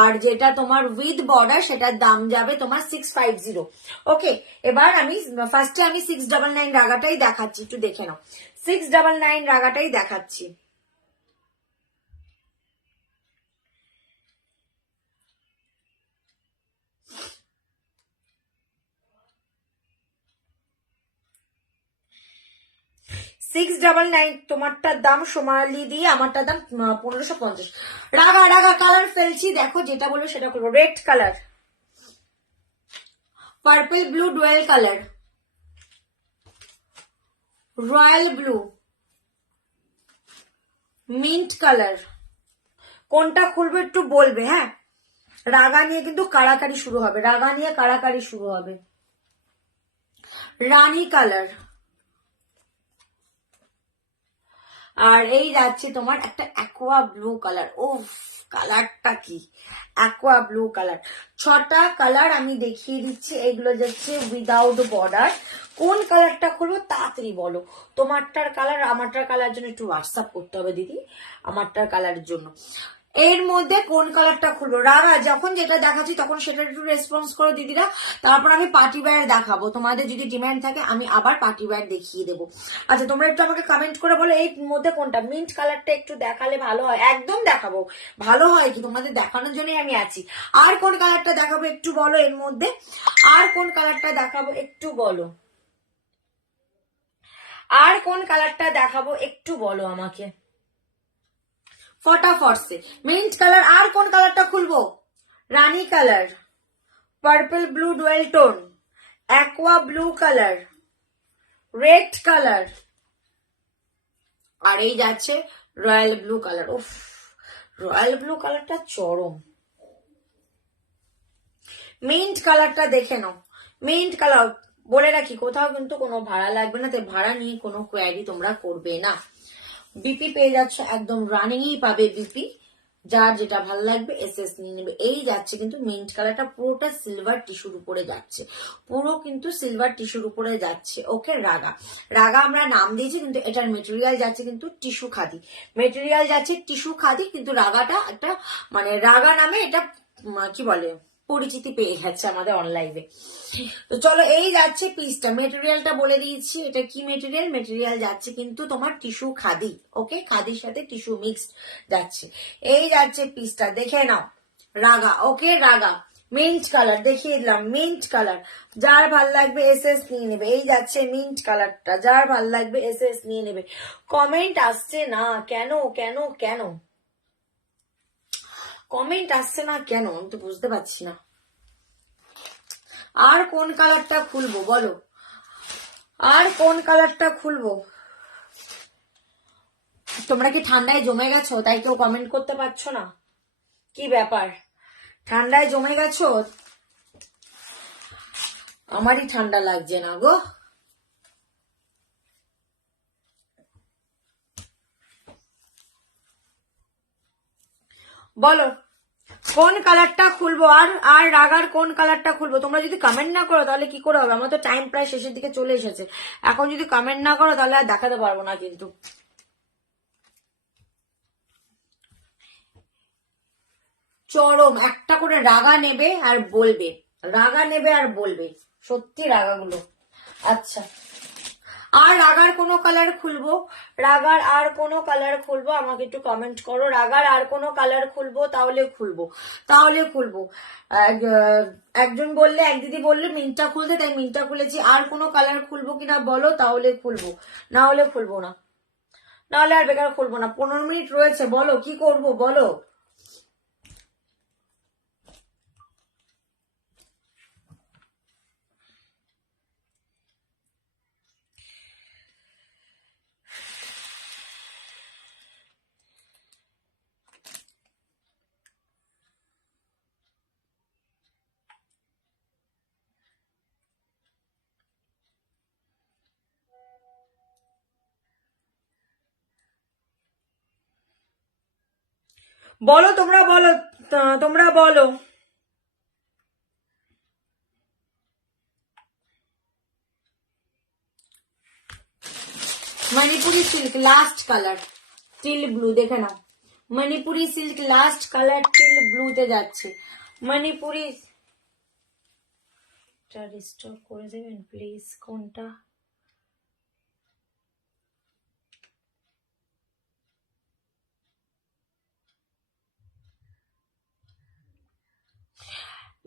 আর যেটা তোমার উইথ বর্ডার সেটার দাম যাবে তোমার 650। ওকে, এবার আমি ফার্স্টে আমি 699 রাগাটাই দেখাচ্ছি, একটু দেখে নাও। 699 রাগাটাই দেখাচ্ছি। 699 তোমারটার দাম সোমালি দিয়ে, আমারটার দাম 1550। রাগা রাগা কালার ফেলছি, দেখো যেটা বলবো সেটা করবো। Red colour, purple blue dual colour, royal blue, mint colour. কোনটা খুলবো একটু বলবে, হ্যাঁ। রাগা নিয়ে কিন্তু কাড়াকাড়ি শুরু হবে, রাগা নিয়ে কাড়াকাড়ি শুরু হবে। রানী কালার, আর এই যাচ্ছে তোমার একটা অ্যাকোয়া ব্লু কালার। ও কালারটা কি, অ্যাকোয়া ব্লু কালার। 6টা কালার আমি দেখিয়ে দিচ্ছি, এগুলো যাচ্ছে উইদাউট বর্ডার। কোন কালারটা খুলবো তাড়াতাড়ি বলো। তোমারটার কালার আমারটার কালার জন্য একটু হোয়াটসঅ্যাপ করতে হবে দিদি, আমারটার কালারের জন্য। এর মধ্যে কোন কালারটা খুলবো? রাগা যখন যেটা দেখাচ্ছি তখন সেটা একটু রেসপন্স করো দিদিরা। তারপর আমি পার্টি ওয়্যার দেখাবো, তোমাদের যদি ডিমান্ড থাকে আমি আবার পার্টি ওয়্যার দেখিয়ে দেবো। আচ্ছা, তোমরা একটু আমাকে কমেন্ট করে বলো এই মধ্যে কোনটা। মিন্ট কালারটা একটু দেখালে ভালো হয়। একদম দেখাবো, ভালো হয় কি, তোমাদের দেখানোর জন্যই আমি আছি। আর কোন কালারটা দেখাবো একটু বলো এর মধ্যে, আর কোন কালারটা দেখাবো একটু বলো, আর কোন কালারটা দেখাবো একটু বলো আমাকে ফটাফট সে। মিন্ট কালার, আর কোন কালারটা খুলবো? রানী colour, purple blue dual tone, aqua blue colour, red colour, আর এই যাচ্ছে রয়্যাল ব্লু কালার। উফ, রয়্যাল ব্লু কালারটা চরম। মিন্ট কালারটা দেখে নাও, মিন্ট কালার। বলে রাখি কোথাও কিন্তু কোনো ভাড়া লাগবে না, তাই ভাড়া নিয়ে কোনো কোয়ারি তোমরা করবে না। বিপি পেয়ে যাচ্ছ একদম রানিংই পাবে বিপি, যার যেটা ভালো লাগবে এসএস নিয়ে নেবে। এই যাচ্ছে কিন্তু মিন্ট কালারটা পুরোটা সিলভার টিস্যুর উপরে যাচ্ছে, পুরো কিন্তু সিলভার টিস্যুর উপরে যাচ্ছে। ওকে, রাগা, রাগা আমরা নাম দিয়েছি কিন্তু এটার মেটেরিয়াল যাচ্ছে কিন্তু টিস্যু খাদি, মেটেরিয়াল যাচ্ছে টিস্যু খাদি, কিন্তু রাগাটা একটা মানে রাগা নামে এটা কি বলে পরিচিতি পেয়ে গেছে আমাদের অনলাইনে। তো চলো, এই যাচ্ছে পিসটা, মেটেরিয়ালটা বলে দিয়েছি এটা কি মেটেরিয়াল। মেটেরিয়াল যাচ্ছে কিন্তু তোমার টিস্যু খাদি। ওকে, খাদির সাথে টিস্যু মিক্সড যাচ্ছে। এই যাচ্ছে পিসটা, দেখে নাও। রাগা, ওকে রাগা মিন্ট কালার দেখিয়ে দিলাম, মিন্ট কালার। যার ভাল লাগবে এসএস নিয়ে নেবে। এই যাচ্ছে মিন্ট কালারটা, যার ভাল লাগবে এসএস নিয়ে নেবে। কমেন্ট আসছে না কেন, কেন কেন কমেন্ট আসছে না কেন, আমি তো বুঝতে পারছি না। আর কোন কালারটা খুলবো বলো, আর কোন কালারটা খুলবো? তোমরা কি ঠান্ডায় জমে গেছো তাই কেউ কমেন্ট করতে পারছো না? কি ব্যাপার, ঠান্ডায় জমে গেছো? আমারই ঠান্ডা লাগছে না গো। বলো কোন কালারটা খুলবো, আর আর রাগার কোন কালারটা খুলবো। তোমরা যদি কমেন্ট না করো তাহলে কি করে হবে, আমার তো টাইম প্রায় শেষের দিকে চলে এসেছে। এখন যদি কমেন্ট না করো তাহলে আর দেখাতে পারবো না কিন্তু। চরম একটা করে রাগা নেবে আর বলবে, রাগা নেবে আর বলবে, সত্যি রাগাগুলো। আচ্ছা, আর রাগার কোনো কালার খুলবো, রাগার আর কোনো কালার খুলবো, আমাকে একটু কমেন্ট করো। রাগার আর কোনো কালার খুলবো, তাহলে খুলবো, তাহলে খুলবো। একজন বললে, এক দিদি বললে মিন্টটা খুলতে, তাই মিন্টটা খুলেছি। আর কোনো কালার খুলবো কিনা বলো, তাহলে খুলবো, না হলে খুলবো না, না হলে আর বেকার খুলবো না। 15 মিনিট রয়েছে, বলো কি করবো বলো। বলো তোমরা, বলো তোমরা বলো। Manipuri silk last colour teal blue, দেখে নাও। Manipuri silk last colour teal ব্লুতে যাচ্ছে। মণিপুরি রিস্টোর করে দেবেন প্লিজ, কোনটা।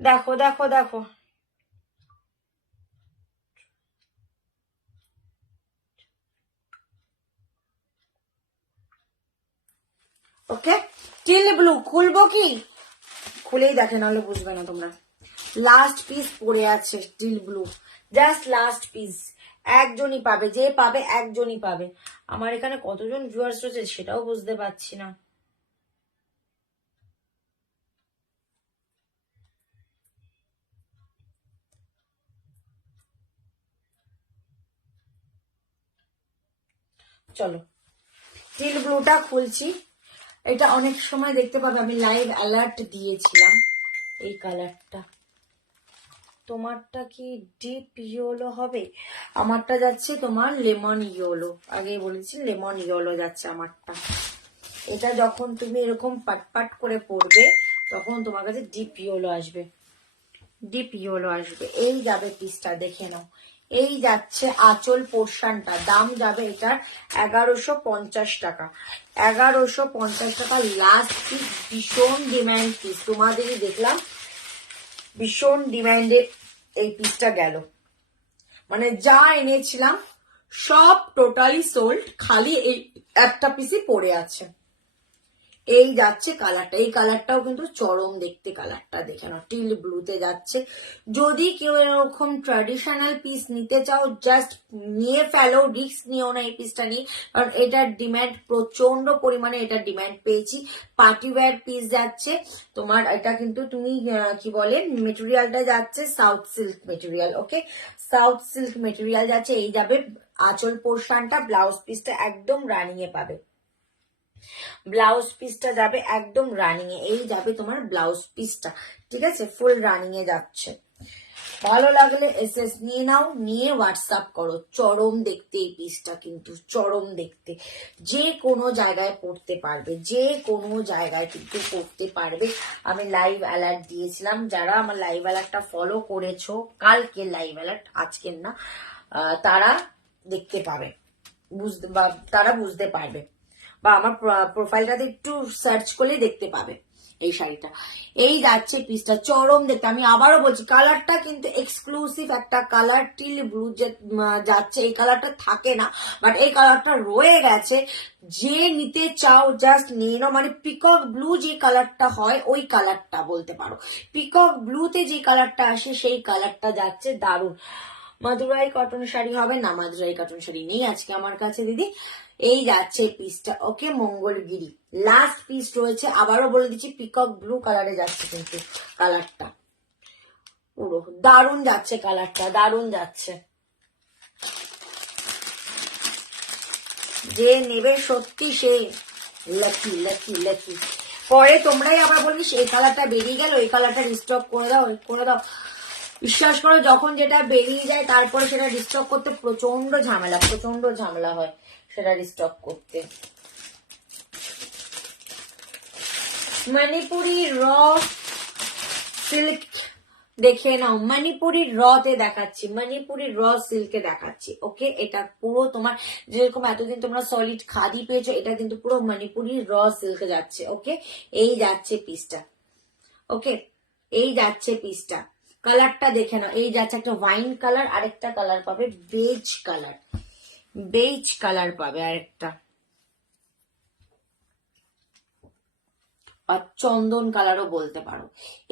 দেখো দেখো দেখো, ওকে টিল ব্লু খুলবো কি, খুলেই দেখে, নাহলে বুঝবে না তোমরা। লাস্ট পিস পড়ে আছে teal blue, just last piece. একজনই পাবে, যে পাবে একজনই পাবে। আমার এখানে কতজন ভিউয়ার্স রয়েছে সেটাও বুঝতে পারছি না। চলো টিল ব্লুটা খুলছি। এটা অনেক সময় দেখতে পাবে আমি লাইভ অ্যালার্ট দিয়েছিলাম। এই কালারটা তোমারটা কি ডিপ ইয়েলো হবে, আমারটা যাচ্ছে তোমার লেমন ইয়েলো। আগেই বলেছি লেমন ইয়েলো যাচ্ছে আমারটা। এটা যখন তুমি এরকম পাটপাট করে পড়বে তখন তোমার কাছে ডিপ ইয়েলো আসবে, ডিপ ইয়েলো আসবে। এই যাবে পিসটা, দেখে নাও। এই যাচ্ছে আঁচল পোর্শনটা, দাম যাবে এটার 1150 টাকা। 1150 টাকা লাস্ট পিস, ভীষণ ডিমান্ড পিস। তোমাদেরই দেখলাম ভীষণ ডিমান্ডে এই পিসটা গেল, মানে যা এনেছিলাম সব টোটালি সোল্ড, খালি এই একটা পিসই পড়ে আছে। এই যাচ্ছে কালারটা, এই কালারটাও কিন্তু চরম দেখতে। কালারটা দেখে নাও, টিল ব্লুতে যাচ্ছে। যদি কেউ এরকম ট্র্যাডিশনাল পিস নিতে চাও জাস্ট নিয়ে ফেলো, রিস্ক নিও না এই পিসটা নিয়ে, কারণ এটার ডিমান্ড প্রচন্ড পরিমাণে, এটার ডিমান্ড পেয়েছি। পার্টি ওয়্যার পিস যাচ্ছে তোমার। এটা কিন্তু তুমি কি বলে মেটেরিয়ালটা যাচ্ছে সাউথ সিল্ক মেটেরিয়াল, ওকে সাউথ সিল্ক মেটেরিয়াল যাচ্ছে। এই যাবে আঁচল পোর্শনটা, ব্লাউজ পিসটা একদম রানিং এ পাবে। ব্লাউজ পিসটা যাবে একদম রানিং এ, এই যাবে তোমার ব্লাউজ পিসটা, ঠিক আছে ফুল রানিং এ যাচ্ছে। ভালো লাগলে এসএস নিয়ে নাও, নিয়ে হোয়াটসঅ্যাপ করো। চরম দেখতে এই পিসটা, কিন্তু চরম দেখতে। যে কোনো জায়গায় পড়তে পারবে, যে কোনো জায়গায় কিন্তু পড়তে পারবে। আমি লাইভ অ্যালার্ট দিয়েছিলাম, যারা আমার লাইভ অ্যালার্টটা ফলো করেছো, কালকে লাইভ অ্যালার্ট আজকের না, তারা দেখতে পাবে, বুঝতে বা তারা বুঝতে পারবে, বা আমার প্রোফাইলটাতে একটু সার্চ করলে দেখতে পাবে এই শাড়িটা। এই যাচ্ছে পিসটা, চরম দেখতে। আমি আবারও বলছি কালারটা কিন্তু এক্সক্লুসিভ একটা কালার, টিল ব্লু যাচ্ছে। এই কালারটা থাকে না, বাট এই কালারটা রয়ে গেছে। যে নিতে চাও জাস্ট নিয়ে নাও। মানে পিকক ব্লু যে কালারটা হয় ওই কালারটা বলতে পারো, পিকক ব্লুতে যে কালারটা আসে সেই কালারটা যাচ্ছে। দারুণ। মাদুরাই কটন শাড়ি হবে না, মাদুরাই কটন শাড়ি নেই আজকে আমার কাছে দিদি। এই যাচ্ছে পিসটা, ওকে মঙ্গলগিরি লাস্ট পিস রয়েছে। আবারও বলে দিচ্ছি পিকক ব্লু কালারে যাচ্ছে কিন্তু কালারটা, পুরো দারুণ যাচ্ছে কালারটা, দারুণ যাচ্ছে। যে নেবে সত্যি সে লাকি লাকি লাকি। পরে তোমরাই আবার বলবি এই কালারটা বেরিয়ে গেল, এই কালারটা রিস্টক করে দাও, করে দাও। বিশ্বাস করো যখন যেটা বেরিয়ে যায় তারপরে সেটা রিস্টক করতে প্রচন্ড ঝামেলা হয় সেটা রিস্টক করতে। মণিপুরি র সিল্ক দেখে নাও, মণিপুরি র তে দেখাচ্ছি, মণিপুরি র সিল্কে দেখাচ্ছি। ওকে, এটা পুরো তোমার যেরকম এতদিন তোমরা সলিড খাদি পেয়েছো, এটা কিন্তু পুরো মণিপুরি র সিল্কে যাচ্ছে। ওকে, এই যাচ্ছে পিসটা। ওকে, এই যাচ্ছে পিসটা। কালারটা দেখে নাও, এই যাচ্ছে একটা ওয়াইন কালার, আরেকটা কালার পাবে বেজ কালার, বেজ কালার পাবে আরেকটা, আর চন্দন কালারও বলতে পারো।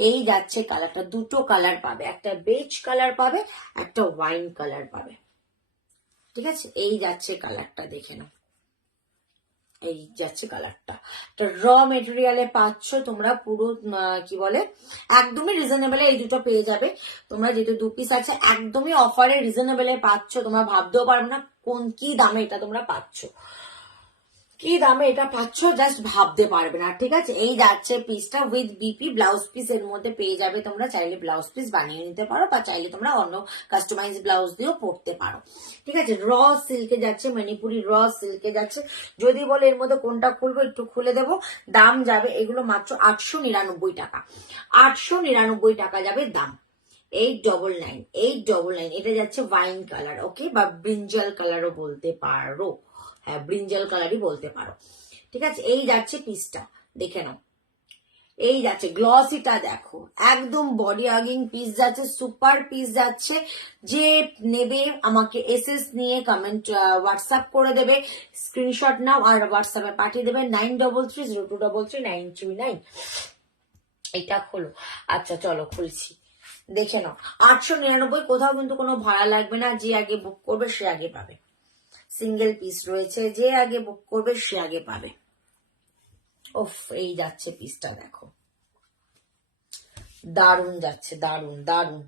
এই যাচ্ছে কালারটা, দুটো কালার পাবে, একটা বেজ কালার পাবে, একটা ওয়াইন কালার পাবে। ঠিক আছে, এই যাচ্ছে কালারটা, দেখে নাও, এই যাচ্ছে কালারটা। তো র মেটেরিয়ালে পাচ্ছ তোমরা পুরো কি বলে একদমই রিজনেবলে এই দুটো পেয়ে যাবে তোমরা, যেহেতু 2 পিস আছে একদমই অফারে রিজনেবলে পাচ্ছ, তোমরা ভাবতেও পারবে না কোন কি দামে এটা তোমরা পাচ্ছ, কি দামে এটা পাচ্ছ জাস্ট ভাবতে পারবে না। ঠিক আছে, এই যাচ্ছে পিসটা উইথ বিপি ব্লাউজ পিস এর মধ্যে পেয়ে যাবে, তোমরা চাইলে ব্লাউজ পিস বানিয়ে নিতে পারো বা চাইলে তোমরা অন্য কাস্টমাইজ ব্লাউজ দিয়েও পরতে পারো। ঠিক আছে, র সিল্কে যাচ্ছে, মণিপুরি র সিল্কে যাচ্ছে। যদি বলে এর মধ্যে কোনটা খুলবো, একটু খুলে দেবো। দাম যাবে এগুলো মাত্র 899 টাকা, 899 টাকা যাবে দাম। 899, 899, এটা যাচ্ছে ওয়াইন কালার। ওকে, বা ব্রিঞ্জাল কালারও বলতে পারো, হ্যাঁ ব্রিঞ্জাল কালারই বলতে পারো। ঠিক আছে, এই যাচ্ছে পিসটা, দেখে নাও, এই যাচ্ছে গ্লসিটা দেখো, একদম বডি আগিং পিস যাচ্ছে, সুপার পিস যাচ্ছে। যে নেবে আমাকে এসএস নিয়ে কমেন্ট হোয়াটসঅ্যাপ করে দেবে, স্ক্রিনশট নাও আর হোয়াটসঅ্যাপে পাঠিয়ে দেবে 9330239339। এটা খোলো, আচ্ছা চলো খুলছি, দেখে নাও। 899, কোথাও কিন্তু কোনো ভাড়া লাগবে না, যে আগে বুক করবে সে আগে পাবে, সিঙ্গেল পিস রয়েছে, যে আগে বুক করবে সে আগে পাবে। ওফ, এই যাচ্ছে পিসটা দেখো, দারুন যাচ্ছে, দারুন দারুন,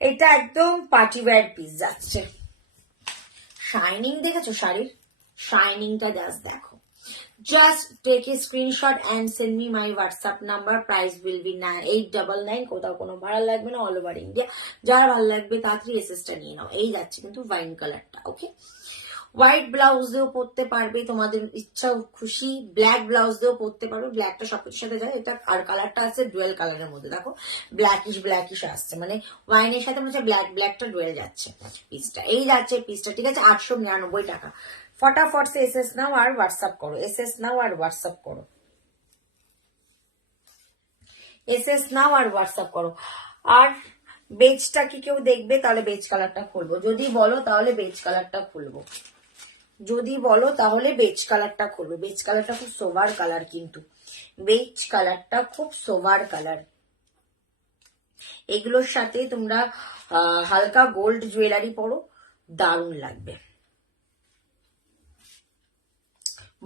এটা একদম পার্টি ওয়্যার পিস যাচ্ছে। শাইনিং দেখেছো শাড়ির, শাইনিংটা জাস্ট দেখো। Just take a screenshot and send me my WhatsApp number. Price will be 899, কোথাও কোনো ভাড়া লাগবে না, অল ওভার ইন্ডিয়া। যার ভালো লাগবে তাড়াতাড়ি এসএসটা নিয়ে নাও। এই যাচ্ছে কিন্তু ওয়াইন কালারটা। ওকে, হোয়াইট ব্লাউজ দিয়েও পরতে পারবে, তোমাদের ইচ্ছা খুশি ব্ল্যাক ব্লাউজ দিয়েও পরতে পারো, ব্ল্যাকটা সবকিছুর সাথে যায়। এটা আর কালারটা আছে ডুয়েল কালারের মধ্যে, দেখো ব্ল্যাকিশ আসছে, মানে ওয়াইনের সাথে মনে হচ্ছে ব্ল্যাকটা ডুয়েল যাচ্ছে পিসটা। এই যাচ্ছে পিসটা। ঠিক আছে, 899 টাকা। ফটাফট সে এসএস নাও আর হোয়াটসঅ্যাপ করো, এসএস নাও আর হোয়াটসঅ্যাপ করো, এসএস নাও আর হোয়াটসঅ্যাপ করো। আর বেজটা কি কেউ দেখবে? তাহলে বেজ কালারটা খুলবো, যদি বলো তাহলে বেজ কালারটা খুলবো, যদি বলো তাহলে বেজ কালারটা খুলবো। বেজ কালারটা খুব সোভার কালার, কিন্তু বেজ কালারটা খুব সোভার কালার। এগুলোর সাথে তোমরা হালকা গোল্ড জুয়েলারি পরো, দারুণ লাগবে।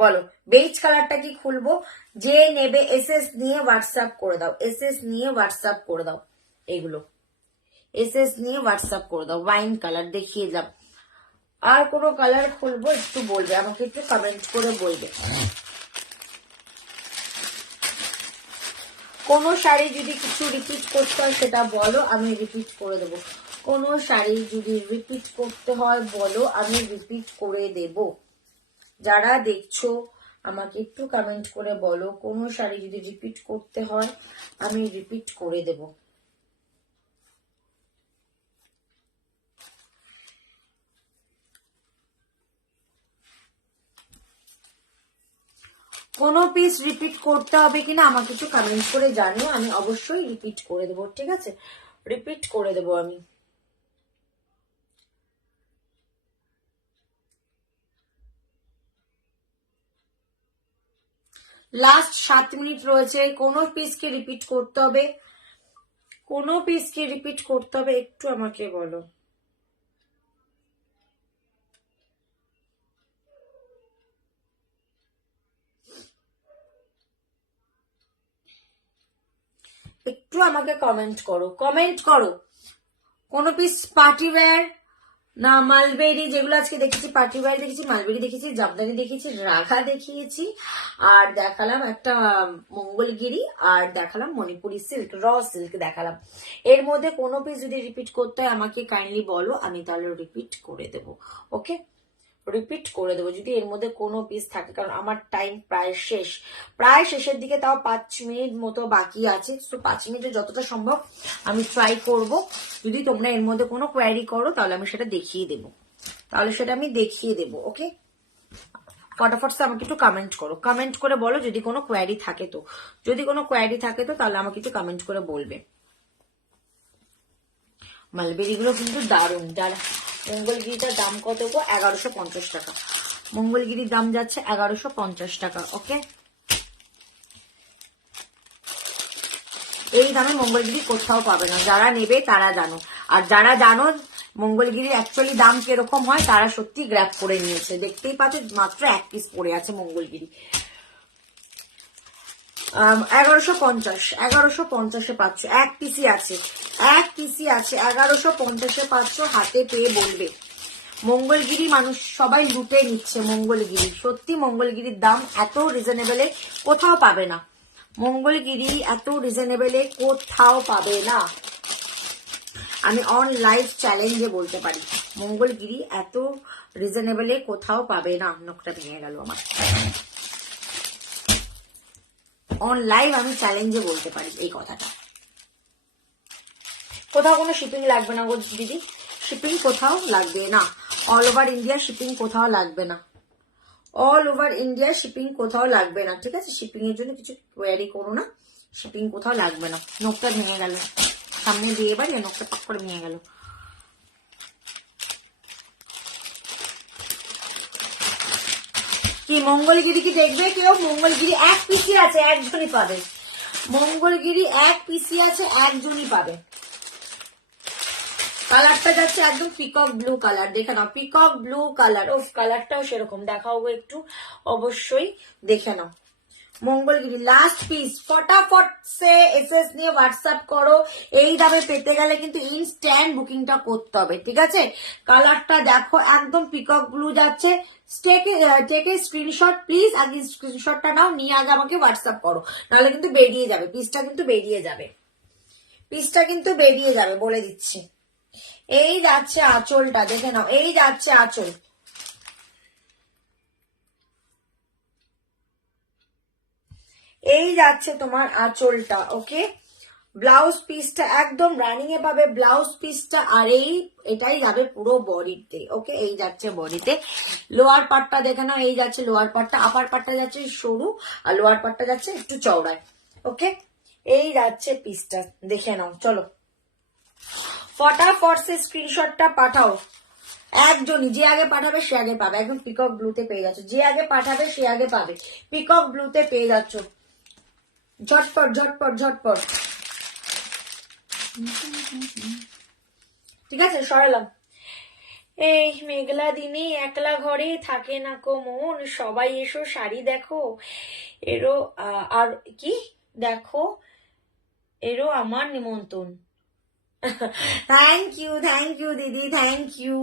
বলো বেজ কালারটা কি খুলবো? যে নেবে এসএস নিয়ে হোয়াটসঅ্যাপ করে দাও, এসএস নিয়ে হোয়াটসঅ্যাপ করে দাও, এগুলো এসএস নিয়ে হোয়াটসঅ্যাপ করে দাও। ওয়াইন কালার দেখিয়ে দাও। আর কোনো কালার খুলবো একটু বলবে, আমাকে একটু কমেন্ট করে বলবে। কোনো শাড়ি যদি কিছু রিপিট করতে হয় সেটা বলো, আমি রিপিট করে দেবো। কোনো শাড়ি যদি রিপিট করতে হয় বলো, আমি রিপিট করে দেব। যারা দেখছো আমাকে একটু কমেন্ট করে বলো, কোনো শাড়ি যদি রিপিট করতে হয় আমি রিপিট করে দেব। কোনো পিস রিপিট করতে হবে কিনা আমাকে একটু কমেন্ট করে জানিও, আমি অবশ্যই রিপিট করে দেবো। ঠিক আছে, রিপিট করে দেবো আমি। লাস্ট 7 মিনিট রয়েছে, কোনো পিসকে রিপিট করতে হবে, কোনো পিসকে রিপিট করতে হবে, একটু আমাকে বলো। একটু আমাকে কমেন্ট করো, কমেন্ট করো। কোনো পিস পার্টি ওয়্যার না, মালবেরি যেগুলো আজকে দেখেছি, পার্টি ওয়্যার দেখেছি, মালবেরি দেখেছি, জামদানি দেখেছি, রাঘা দেখিয়েছি, আর দেখালাম একটা মঙ্গলগিরি, আর দেখালাম মণিপুরি সিল্ক, র সিল্ক দেখালাম। এর মধ্যে কোনো পিস যদি রিপিট করতে হয় আমাকে কাইন্ডলি বলো, আমি তাহলে রিপিট করে দেবো। ওকে, রিপিট করে দেবো যদি এর মধ্যে কোনো পিস থাকে, কারণ আমার টাইম প্রায় শেষ, প্রায় শেষের দিকে, তাও 5 মিনিট মতো বাকি আছে। তো 5 মিনিটে যতটা সম্ভব আমি ট্রাই করব। যদি তোমরা এর মধ্যে কোনো কোয়ারি করো তাহলে আমি সেটা দেখিয়ে দেবো, ওকে। ফটাফট আমাকে একটু কমেন্ট করো, কমেন্ট করে বলো যদি কোনো কোয়ারি থাকে তো, তাহলে আমাকে একটু কমেন্ট করে বলবে। মালবেরি গুলো কিন্তু দারুণ। যারা মঙ্গলগিরিটার দাম কত গো? 1150 টাকা। মঙ্গলগিরির দাম যাচ্ছে 1150 টাকা। ওকে, এই দামে মঙ্গলগিরি কোথাও পাবে না। যারা নেবে তারা জানো, আর যারা জানো মঙ্গলগিরির অ্যাকচুয়ালি দাম কিরকম হয় তারা সত্যি গ্র্যাব করে নিয়েছে। দেখতেই পাচ্ছ মাত্র 1 পিস পড়ে আছে মঙ্গলগিরি। 1150 পাচ্ছ, 1 পিসি আছে, 1150 পাচ্ছ। হাতে পেয়ে বলবে মঙ্গলগিরি মানুষ সবাই লুটে নিচ্ছে। মঙ্গলগিরি সত্যি, মঙ্গলগিরির দাম এত রিজনেবলে কোথাও পাবে না। মঙ্গলগিরি এত রিজনেবলে কোথাও পাবে না। আমি অন লাইভ চ্যালেঞ্জে বলতে পারি, মঙ্গলগিরি এত রিজনেবলে কোথাও পাবে না। নখটা ভেঙে গেল আমার। অন লাইভ আমি চ্যালেঞ্জে বলতে পারি এই কথাটা। কোথাও কোনো শিপিং লাগবে না গো দিদি, শিপিং কোথাও লাগবে না। অল ওভার ইন্ডিয়া শিপিং কোথাও লাগবে না, ঠিক আছে? শিপিং এর জন্য কিছু কোয়ারি করো না, শিপিং কোথাও লাগবে না। নখটা ভেঙে গেল, সামনে দিয়ে এবার নখটা পাক করে ভেঙে গেল। কি মঙ্গলগিরি কি দেখবে কেউ? মঙ্গলগিরি 1 পিসি আছে, একজনই পাবে। মঙ্গলগিরি 1 পিসি আছে, একজনই পাবে। কালারটা যাচ্ছে একদম পিকক ব্লু কালার, দেখে নাও, পিকক ব্লু কালার। ওফ, কালারটাও সেরকম। দেখাও একটু, অবশ্যই দেখে নাও। মঙ্গলগিরি লাস্ট পিস, ফটাফট সে এসএস নিয়ে হোয়াটসঅ্যাপ করো। এই দামে পেতে গেলে কিন্তু ইনস্ট্যান্ট বুকিংটা করতে হবে, ঠিক আছে? কালারটা দেখো একদম পিকক ব্লু যাচ্ছে। টেকে স্ক্রিনশট প্লিজ, আগে স্ক্রিনশটটা নাও, নিয়ে আগে আমাকে হোয়াটসঅ্যাপ করো, নাহলে কিন্তু বেরিয়ে যাবে পিসটা, বেরিয়ে যাবে, বলে দিচ্ছি। এই যাচ্ছে আঁচলটা, দেখে নাও, এই যাচ্ছে আঁচল, এই যাচ্ছে তোমার আঁচলটা। ওকে, ব্লাউজ পিসটা একদম রানিং এ পাবে ব্লাউজ পিসটা, আর এটাই যাবে পুরো বডিতে। ওকে, এই যাচ্ছে বডিতে। লোয়ার পার্টটা দেখে নাও, এই যাচ্ছে লোয়ার পার্টটা, আপার পার্টটা যাচ্ছে সরু, আর লোয়ার পার্টটা যাচ্ছে একটু চওড়ায়। ওকে, এই যাচ্ছে পিসটা, দেখে নাও। চলো ফটাফট সে স্ক্রিনশটটা পাঠাও। একজনই, যে আগে পাঠাবে সে আগে পাবে। একদম পিকক ব্লুতে পেয়ে যাচ্ছ, যে আগে পাঠাবে সে আগে পাবে। পিকক ব্লুতে পেয়ে যাচ্ছ, ঝটপট ঝটপট ঝটপট। ঠিক আছে, সরালাম। এই মেঘলা দিনে একলা ঘরে থাকে না কো মন, সবাই এসো শাড়ি দেখো, এরো আর কি দেখো, এরো আমার নিমন্ত্রণ। থ্যাংক ইউ দিদি, থ্যাংক ইউ।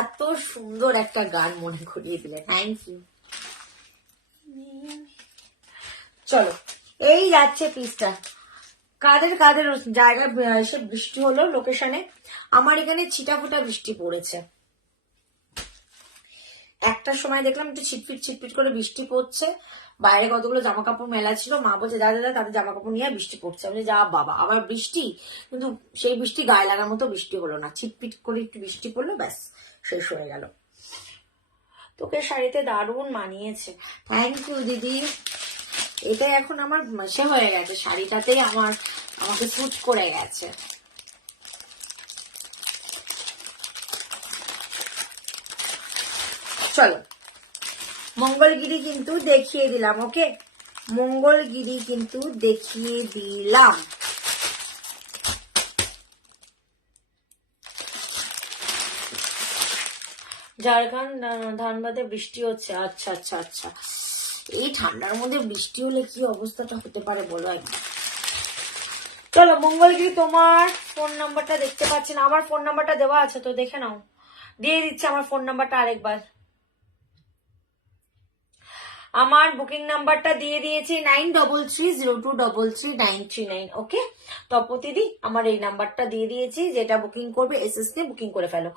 এত সুন্দর একটা গান মনে করিয়ে দিলে, থ্যাংক ইউ। চলো, এই যাচ্ছে পিসটা। কাদের কাদের জায়গায় এসে বৃষ্টি হলো লোকেশনে? আমার এখানে ছিটাফোটা বৃষ্টি পড়েছে। একটার সময় দেখলাম একটু ছিটপিট করে বৃষ্টি পড়ছে। বাইরে কতগুলো জামা কাপড় মেলা ছিল, মা বলছে যা যা তাদের জামা কাপড় নিয়ে বৃষ্টি পড়ছে। আমি যা বাবা, আবার বৃষ্টি, কিন্তু সেই বৃষ্টি গায়ে লাগার মতো বৃষ্টি হলো না, ছিটপিট করে একটু বৃষ্টি পড়লো, ব্যাস শেষ হয়ে গেল। তোকে শাড়িতে দারুণ মানিয়েছে, থ্যাংক ইউ দিদি। এটাই এখন আমার সে হয়ে গেছে, শাড়িটাতেই আমাকে স্যুট করে গেছে। চলো, মঙ্গলগিরি কিন্তু দেখিয়ে দিলাম। ওকে, মঙ্গলগিরি কিন্তু দেখিয়ে দিলাম। ঝাড়খণ্ড ধানবাদে বৃষ্টি হচ্ছে, আচ্ছা আচ্ছা আচ্ছা। এই ঠান্ডার মধ্যে বৃষ্টি হলে কি অবস্থাটা হতে পারে বলো একবার। চলো মঙ্গলগিরি, তোমার ফোন নাম্বারটা দেখতে পাচ্ছি না, আমার ফোন নাম্বারটা দেওয়া আছে তো, দেখে নাও। দিয়ে দিচ্ছি আমার ফোন নাম্বারটা আরেকবার। আমার বুকিং নাম্বারটা দিয়ে দিয়েছি 9330233939। ওকে, তপতিদি আমার এই নাম্বারটা দিয়ে দিয়েছি, যেটা বুকিং করবে এসএস দিয়ে বুকিং করে ফেলো।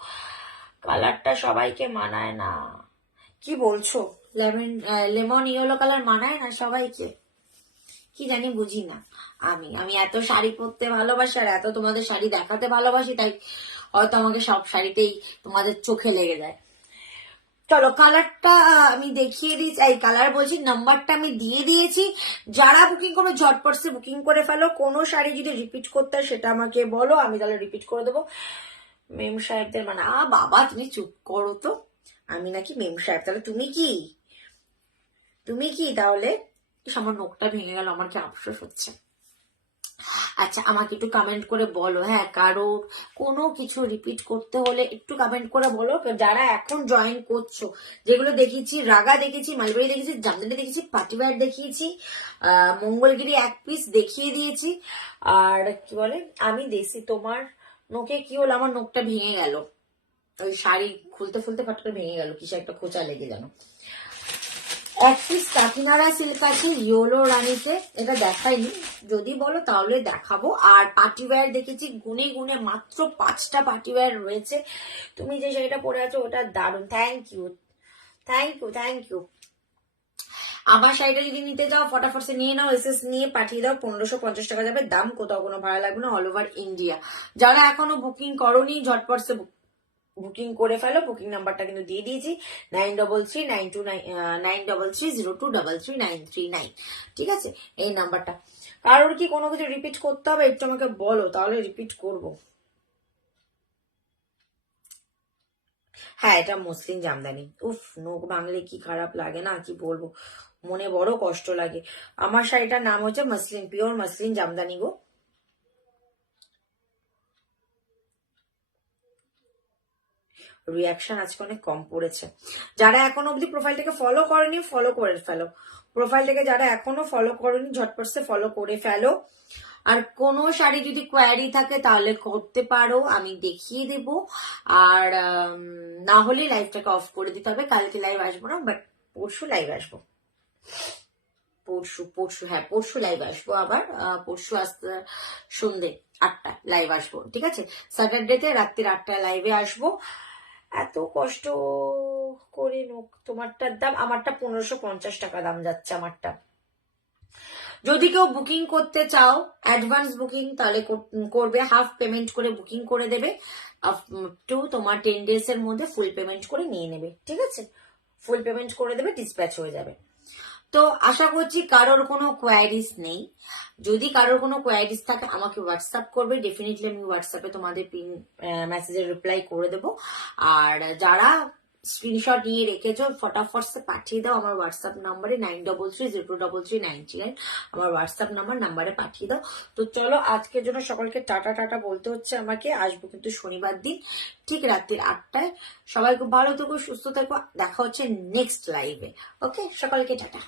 কালারটা সবাইকে মানায় না, কি বলছো? লেমন ইয়েলো কালার মানায় না সবাইকে, কি জানি বুঝি না। আমি এত শাড়ি পরতে ভালোবাসি আর এত তোমাদের শাড়ি দেখাতে ভালোবাসি, তাই হয়তো আমাকে সব শাড়িতেই তোমাদের চোখে লেগে যায়। চলো কালারটা আমি দেখিয়ে দিয়েছি, এই কালার বলছি, নাম্বারটা আমি দিয়ে দিয়েছি। যারা বুকিং করবে ঝটপট সে বুকিং করে ফেলো। কোনো শাড়ি যদি রিপিট করতে হয় সেটা আমাকে বলো, আমি তাহলে রিপিট করে দেবো। মেম সাহেবদের মানে বাবা তুমি চুপ করো তো, আমি নাকি মেম সাহেব? তাহলে তুমি কি তাহলে? আমার নোকটা ভেঙে গেল, আমার কি আফসোস হচ্ছে। আচ্ছা আমাকে একটু কমেন্ট করে বলো, হ্যাঁ কারোর কোনো কিছু রিপিট করতে হলে একটু কমেন্ট করে বলো। যারা এখন জয়েন করছো, যেগুলো দেখিয়েছি, রাগা দেখেছি, মালবাড়ি দেখেছি, জামদানি দেখেছি, পাটিওয়ার দেখিয়েছি, মঙ্গলগিরি এক পিস দেখিয়ে দিয়েছি, আর কি বলে আমি দেশি। তোমার নোকে কি হলো? আমার নোকটা ভেঙে গেল, ওই শাড়ি খুলতে খুলতে ফাটটা ভেঙে গেল, কিসে একটা খোঁচা লেগে যেন। এক পিস কাকিনাড়া সিল্ক আছে ইয়েলো রানীতে, এটা দেখাইনি, যদি বলো তাহলে দেখাবো। আর পার্টিওয়্যার দেখেছি গুনে গুনে মাত্র 5টা পার্টিওয়্যার রয়েছে। তুমি যে শাড়িটা পরে আছো ওটা দারুণ, thank you thank you thank you. আমার শাড়িটা যদি নিতে যাও ফটাফট সে নিয়ে নাও, এসএস নিয়ে পাঠিয়ে দাও, 1550 টাকা যাবে দাম, কোথাও কোনো ভাড়া লাগবে না, অল ওভার ইন্ডিয়া। যারা এখনো বুকিং করোনি ঝটপট সে বুকিং করে ফেলো। বুকিং নাম্বারটা কিন্তু দিয়ে দিয়েছি 9339393302333939। ঠিক আছে, এই নাম্বারটা। কারোর কি কোনো কিছু রিপিট করতে হবে একটু আমাকে বলো, তাহলে রিপিট করব। হ্যাঁ এটা মসলিন জামদানি। উফ, নোক ভাঙলে কি খারাপ লাগে না, কি বলবো, মনে বড় কষ্ট লাগে। আমার শাড়িটার নাম হচ্ছে মসলিন, পিওর মসলিন জামদানি গো। রিয়াকশন আজকে অনেক কম পড়েছে। যারা এখনো অব্দি প্রোফাইলটাকে ফলো করেনি ফলো করে ফেলো। প্রোফাইলটাকে যারা এখনো ফলো করেনি ঝটপট সে ফলো করে ফেলো। আর কোনো শাড়ি যদি কোয়ারি থাকে তাহলে করতে পারো, আমি দেখিয়ে দেব। আর না হলে লাইভটাকে অফ করে দিতে হবে। কালকে লাইভ আসবো না, বাট পরশু লাইভ আসবো। পরশু লাইভ আসবো আবার। পরশু আসতে সন্ধ্যে 8টা লাইভ আসবো, ঠিক আছে। স্যাটারডেতে রাত্রির 8টায় লাইভে আসবো। এত কষ্ট করে নোক, তোমারটার দাম, আমারটা 1550 টাকা দাম যাচ্ছে আমারটা। যদি কেউ বুকিং করতে চাও অ্যাডভান্স বুকিং, তাহলে করবে, হাফ পেমেন্ট করে বুকিং করে দেবে, টু তোমার 10 days এর মধ্যে ফুল পেমেন্ট করে নিয়ে নেবে, ঠিক আছে। ফুল পেমেন্ট করে দেবে, ডিসপ্যাচ হয়ে যাবে। তো আশা করছি কারোর কোনো কোয়ারিজ নেই। যদি কারোর কোনো কোয়ারিজ থাকে আমাকে হোয়াটসঅ্যাপ করবে, ডেফিনেটলি আমি হোয়াটসঅ্যাপে তোমাদের পিন মেসেজের রিপ্লাই করে দেবো। আর যারা স্ক্রিনশট নিয়ে রেখেছো ফটাফট পাঠিয়ে দাও আমার হোয়াটসঅ্যাপ নাম্বারে 9330233939। আমার হোয়াটসঅ্যাপ নাম্বারে পাঠিয়ে দাও। তো চলো আজকের জন্য সকলকে টাটা টাটা বলতে হচ্ছে আমাকে। আসবো কিন্তু শনিবার দিন ঠিক রাত্রির 8টায়। সবাই খুব ভালো থেকো, সুস্থ থেকো, দেখা হচ্ছে নেক্সট লাইভে। ওকে, সকলকে টাটা।